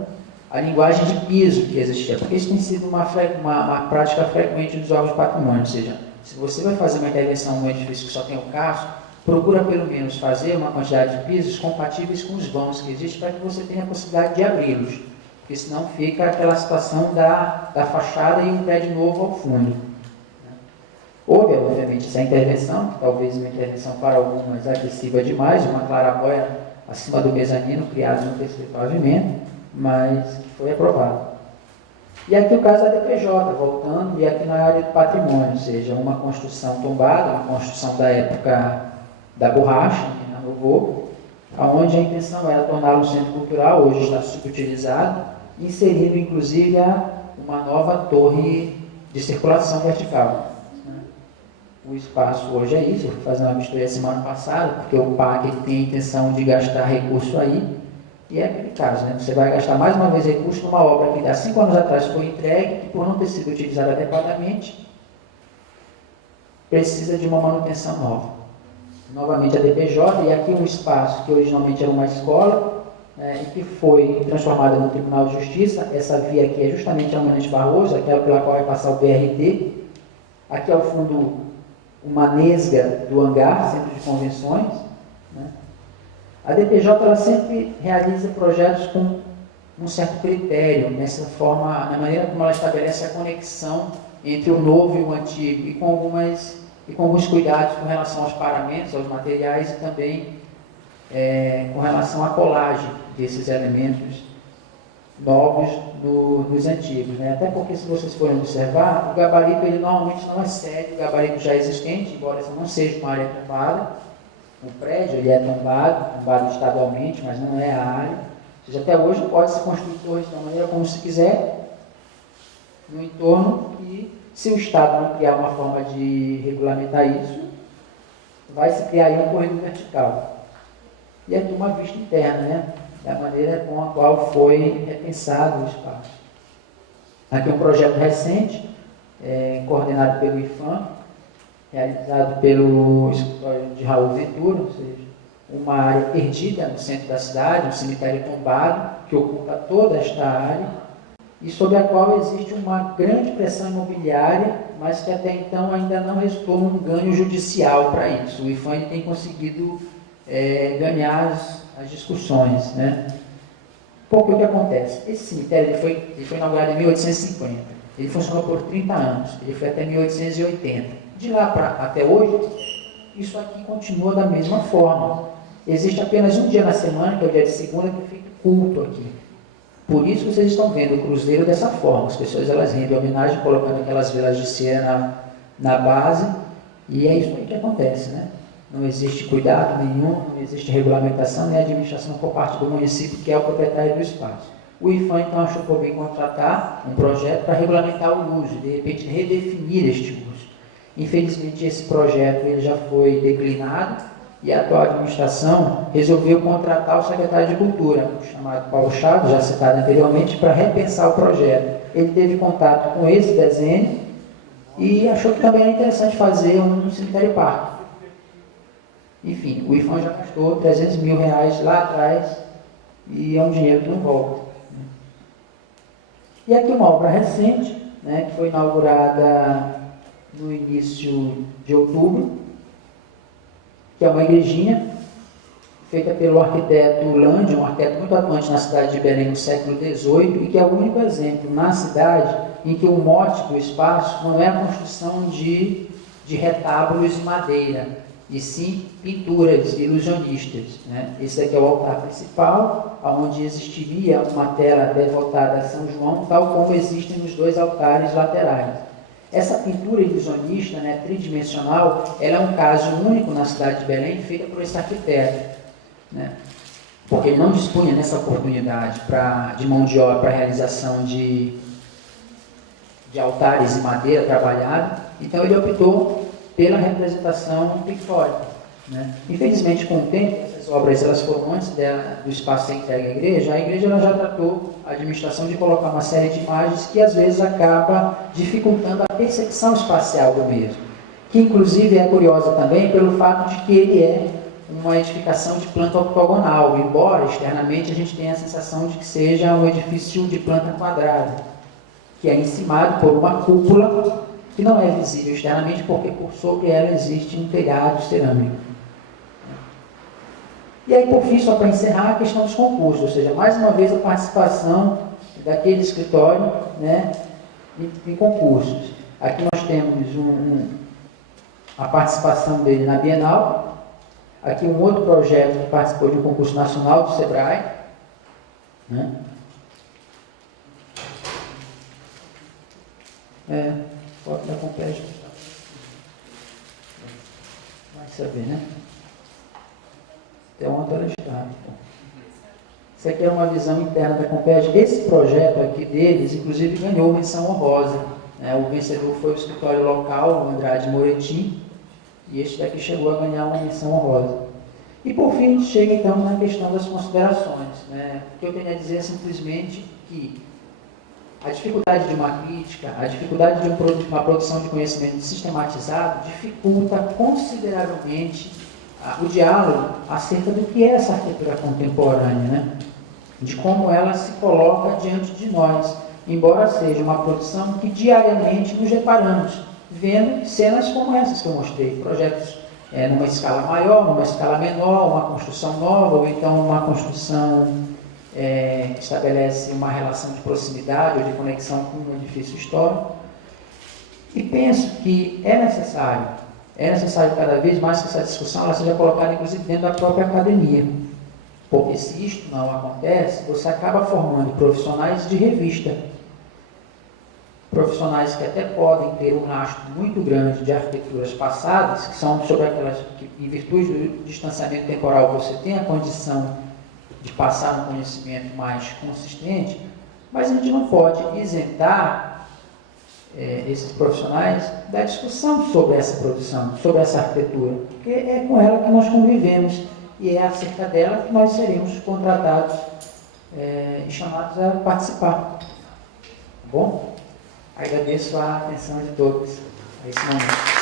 a linguagem de piso que existia, porque isso tem sido uma prática frequente dos órgãos de patrimônio, ou seja, se você vai fazer uma intervenção num edifício que só tem o casco, procura pelo menos fazer uma quantidade de pisos compatíveis com os vãos que existem para que você tenha a possibilidade de abri-los, porque senão fica aquela situação da fachada e um prédio novo ao fundo. Houve, obviamente, essa intervenção, talvez uma intervenção para algumas agressiva demais, uma clarabóia acima do mezanino, criada no terceiro pavimento, mas que foi aprovado. E aqui o caso da DPJ, voltando, e aqui na área do patrimônio, ou seja, uma construção tombada, uma construção da época da borracha, na Novo, onde a intenção era torná-lo um centro cultural, hoje está subutilizado, inserindo inclusive uma nova torre de circulação vertical. O espaço hoje é isso, eu fui fazer uma vistoria semana passada, porque o PAC tem a intenção de gastar recurso aí, E é aquele caso, né? Você vai gastar mais uma vez recurso numa obra que há 5 anos atrás foi entregue, que por não ter sido utilizada adequadamente, precisa de uma manutenção nova. Novamente a DPJ, e aqui um espaço que originalmente era uma escola, e que foi transformada no Tribunal de Justiça. Essa via aqui é justamente a Manente Barroso, aquela pela qual vai passar o BRT. Aqui ao fundo, uma nesga do hangar, centro de convenções, né? A DPJ ela sempre realiza projetos com um certo critério, nessa forma, na maneira como ela estabelece a conexão entre o novo e o antigo, e com alguns cuidados com relação aos paramentos, aos materiais, e também com relação à colagem desses elementos novos nos antigos, né? Até porque, se vocês forem observar, o gabarito ele normalmente não excede o gabarito já existente, embora essa não seja uma área tombada. O prédio ele é tombado estadualmente, mas não é a área. Ou seja, até hoje pode-se construir torres da maneira como se quiser, no entorno, e se o Estado não criar uma forma de regulamentar isso, vai se criar aí um corredor vertical. E aqui uma vista interna, né? Da maneira com a qual foi repensado o espaço. Aqui um projeto recente, coordenado pelo IFAM, realizado pelo escritório de Raul Ventura, ou seja, uma área perdida no centro da cidade, um cemitério tombado, que ocupa toda esta área, e sobre a qual existe uma grande pressão imobiliária, mas que até então ainda não resultou num ganho judicial para isso. O IFAM tem conseguido ganhar as discussões, né? Porque o que acontece? Esse cemitério ele foi inaugurado em 1850, ele funcionou por 30 anos, ele foi até 1880. De lá até hoje, isso aqui continua da mesma forma. Existe apenas um dia na semana, que é o dia de segunda, que fica culto aqui. Por isso vocês estão vendo o cruzeiro dessa forma. As pessoas elas rendem homenagem colocando aquelas velas de cera na base, e é isso aí que acontece, né? Não existe cuidado nenhum, não existe regulamentação nem administração por parte do município, que é o proprietário do espaço. O IFAM, então, achou por bem contratar um projeto para regulamentar o uso, de repente redefinir este uso. Infelizmente, esse projeto ele já foi declinado e a atual administração resolveu contratar o secretário de Cultura, chamado Paulo Chaves, já citado anteriormente, para repensar o projeto. Ele teve contato com esse desenho e achou que também era interessante fazer um cemitério-parque. Enfim, o IFAM já gastou 300 mil reais lá atrás e é um dinheiro que não volta. E aqui uma obra recente, né, que foi inaugurada no início de outubro, que é uma igrejinha feita pelo arquiteto Lande, um arquiteto muito atuante na cidade de Belém no século XVIII, e que é o único exemplo na cidade em que o mote do espaço não é a construção de retábulos de madeira, e sim pinturas ilusionistas, né? Esse aqui é o altar principal, onde existiria uma tela devotada a São João, tal como existem nos dois altares laterais. Essa pintura ilusionista, né, tridimensional, ela é um caso único na cidade de Belém, feita por esse arquiteto, né? Porque ele não dispunha nessa oportunidade de mão de obra para a realização de altares de madeira trabalhada, então ele optou pela representação pictórica, né? Infelizmente, com o tempo, essas obras elas foram antes do espaço ser entregue à igreja, a igreja ela já tratou a administração de colocar uma série de imagens que às vezes acaba dificultando a percepção espacial do mesmo, que inclusive é curiosa também pelo fato de que ele é uma edificação de planta octogonal, embora externamente a gente tenha a sensação de que seja um edifício de planta quadrada, que é encimado por uma cúpula que não é visível externamente, porque por sobre ela existe um telhado cerâmico. E aí, por fim, só para encerrar, a questão dos concursos, ou seja, mais uma vez a participação daquele escritório, né, em concursos. Aqui nós temos a participação dele na Bienal, aqui um outro projeto que participou de um concurso nacional do SEBRAE, né? Foto da Compege. Vai saber, né? Até ontem ela estava. Isso aqui é uma visão interna da Compege. Esse projeto aqui deles, inclusive, ganhou menção honrosa, né? O vencedor foi o escritório local, o Andrade Moretim, e este daqui chegou a ganhar uma menção honrosa. E por fim, a gente chega então na questão das considerações. Né? O que eu tenho a dizer é simplesmente que a dificuldade de uma crítica, a dificuldade de uma produção de conhecimento sistematizado dificulta consideravelmente o diálogo acerca do que é essa arquitetura contemporânea, né? De como ela se coloca diante de nós, embora seja uma produção que diariamente nos deparamos, vendo cenas como essas que eu mostrei, projetos numa escala maior, numa escala menor, uma construção nova, ou então uma construção que estabelece uma relação de proximidade ou de conexão com um edifício histórico. E penso que é necessário cada vez mais que essa discussão ela seja colocada, inclusive, dentro da própria academia. Porque se isto não acontece, você acaba formando profissionais de revista. Profissionais que até podem ter um rastro muito grande de arquiteturas passadas, que são sobre aquelas que, em virtude do distanciamento temporal, você tem a condição de passar um conhecimento mais consistente, mas a gente não pode isentar esses profissionais da discussão sobre essa produção, sobre essa arquitetura, porque é com ela que nós convivemos e é acerca dela que nós seremos contratados e chamados a participar. Tá bom? Agradeço a atenção de todos a esse momento.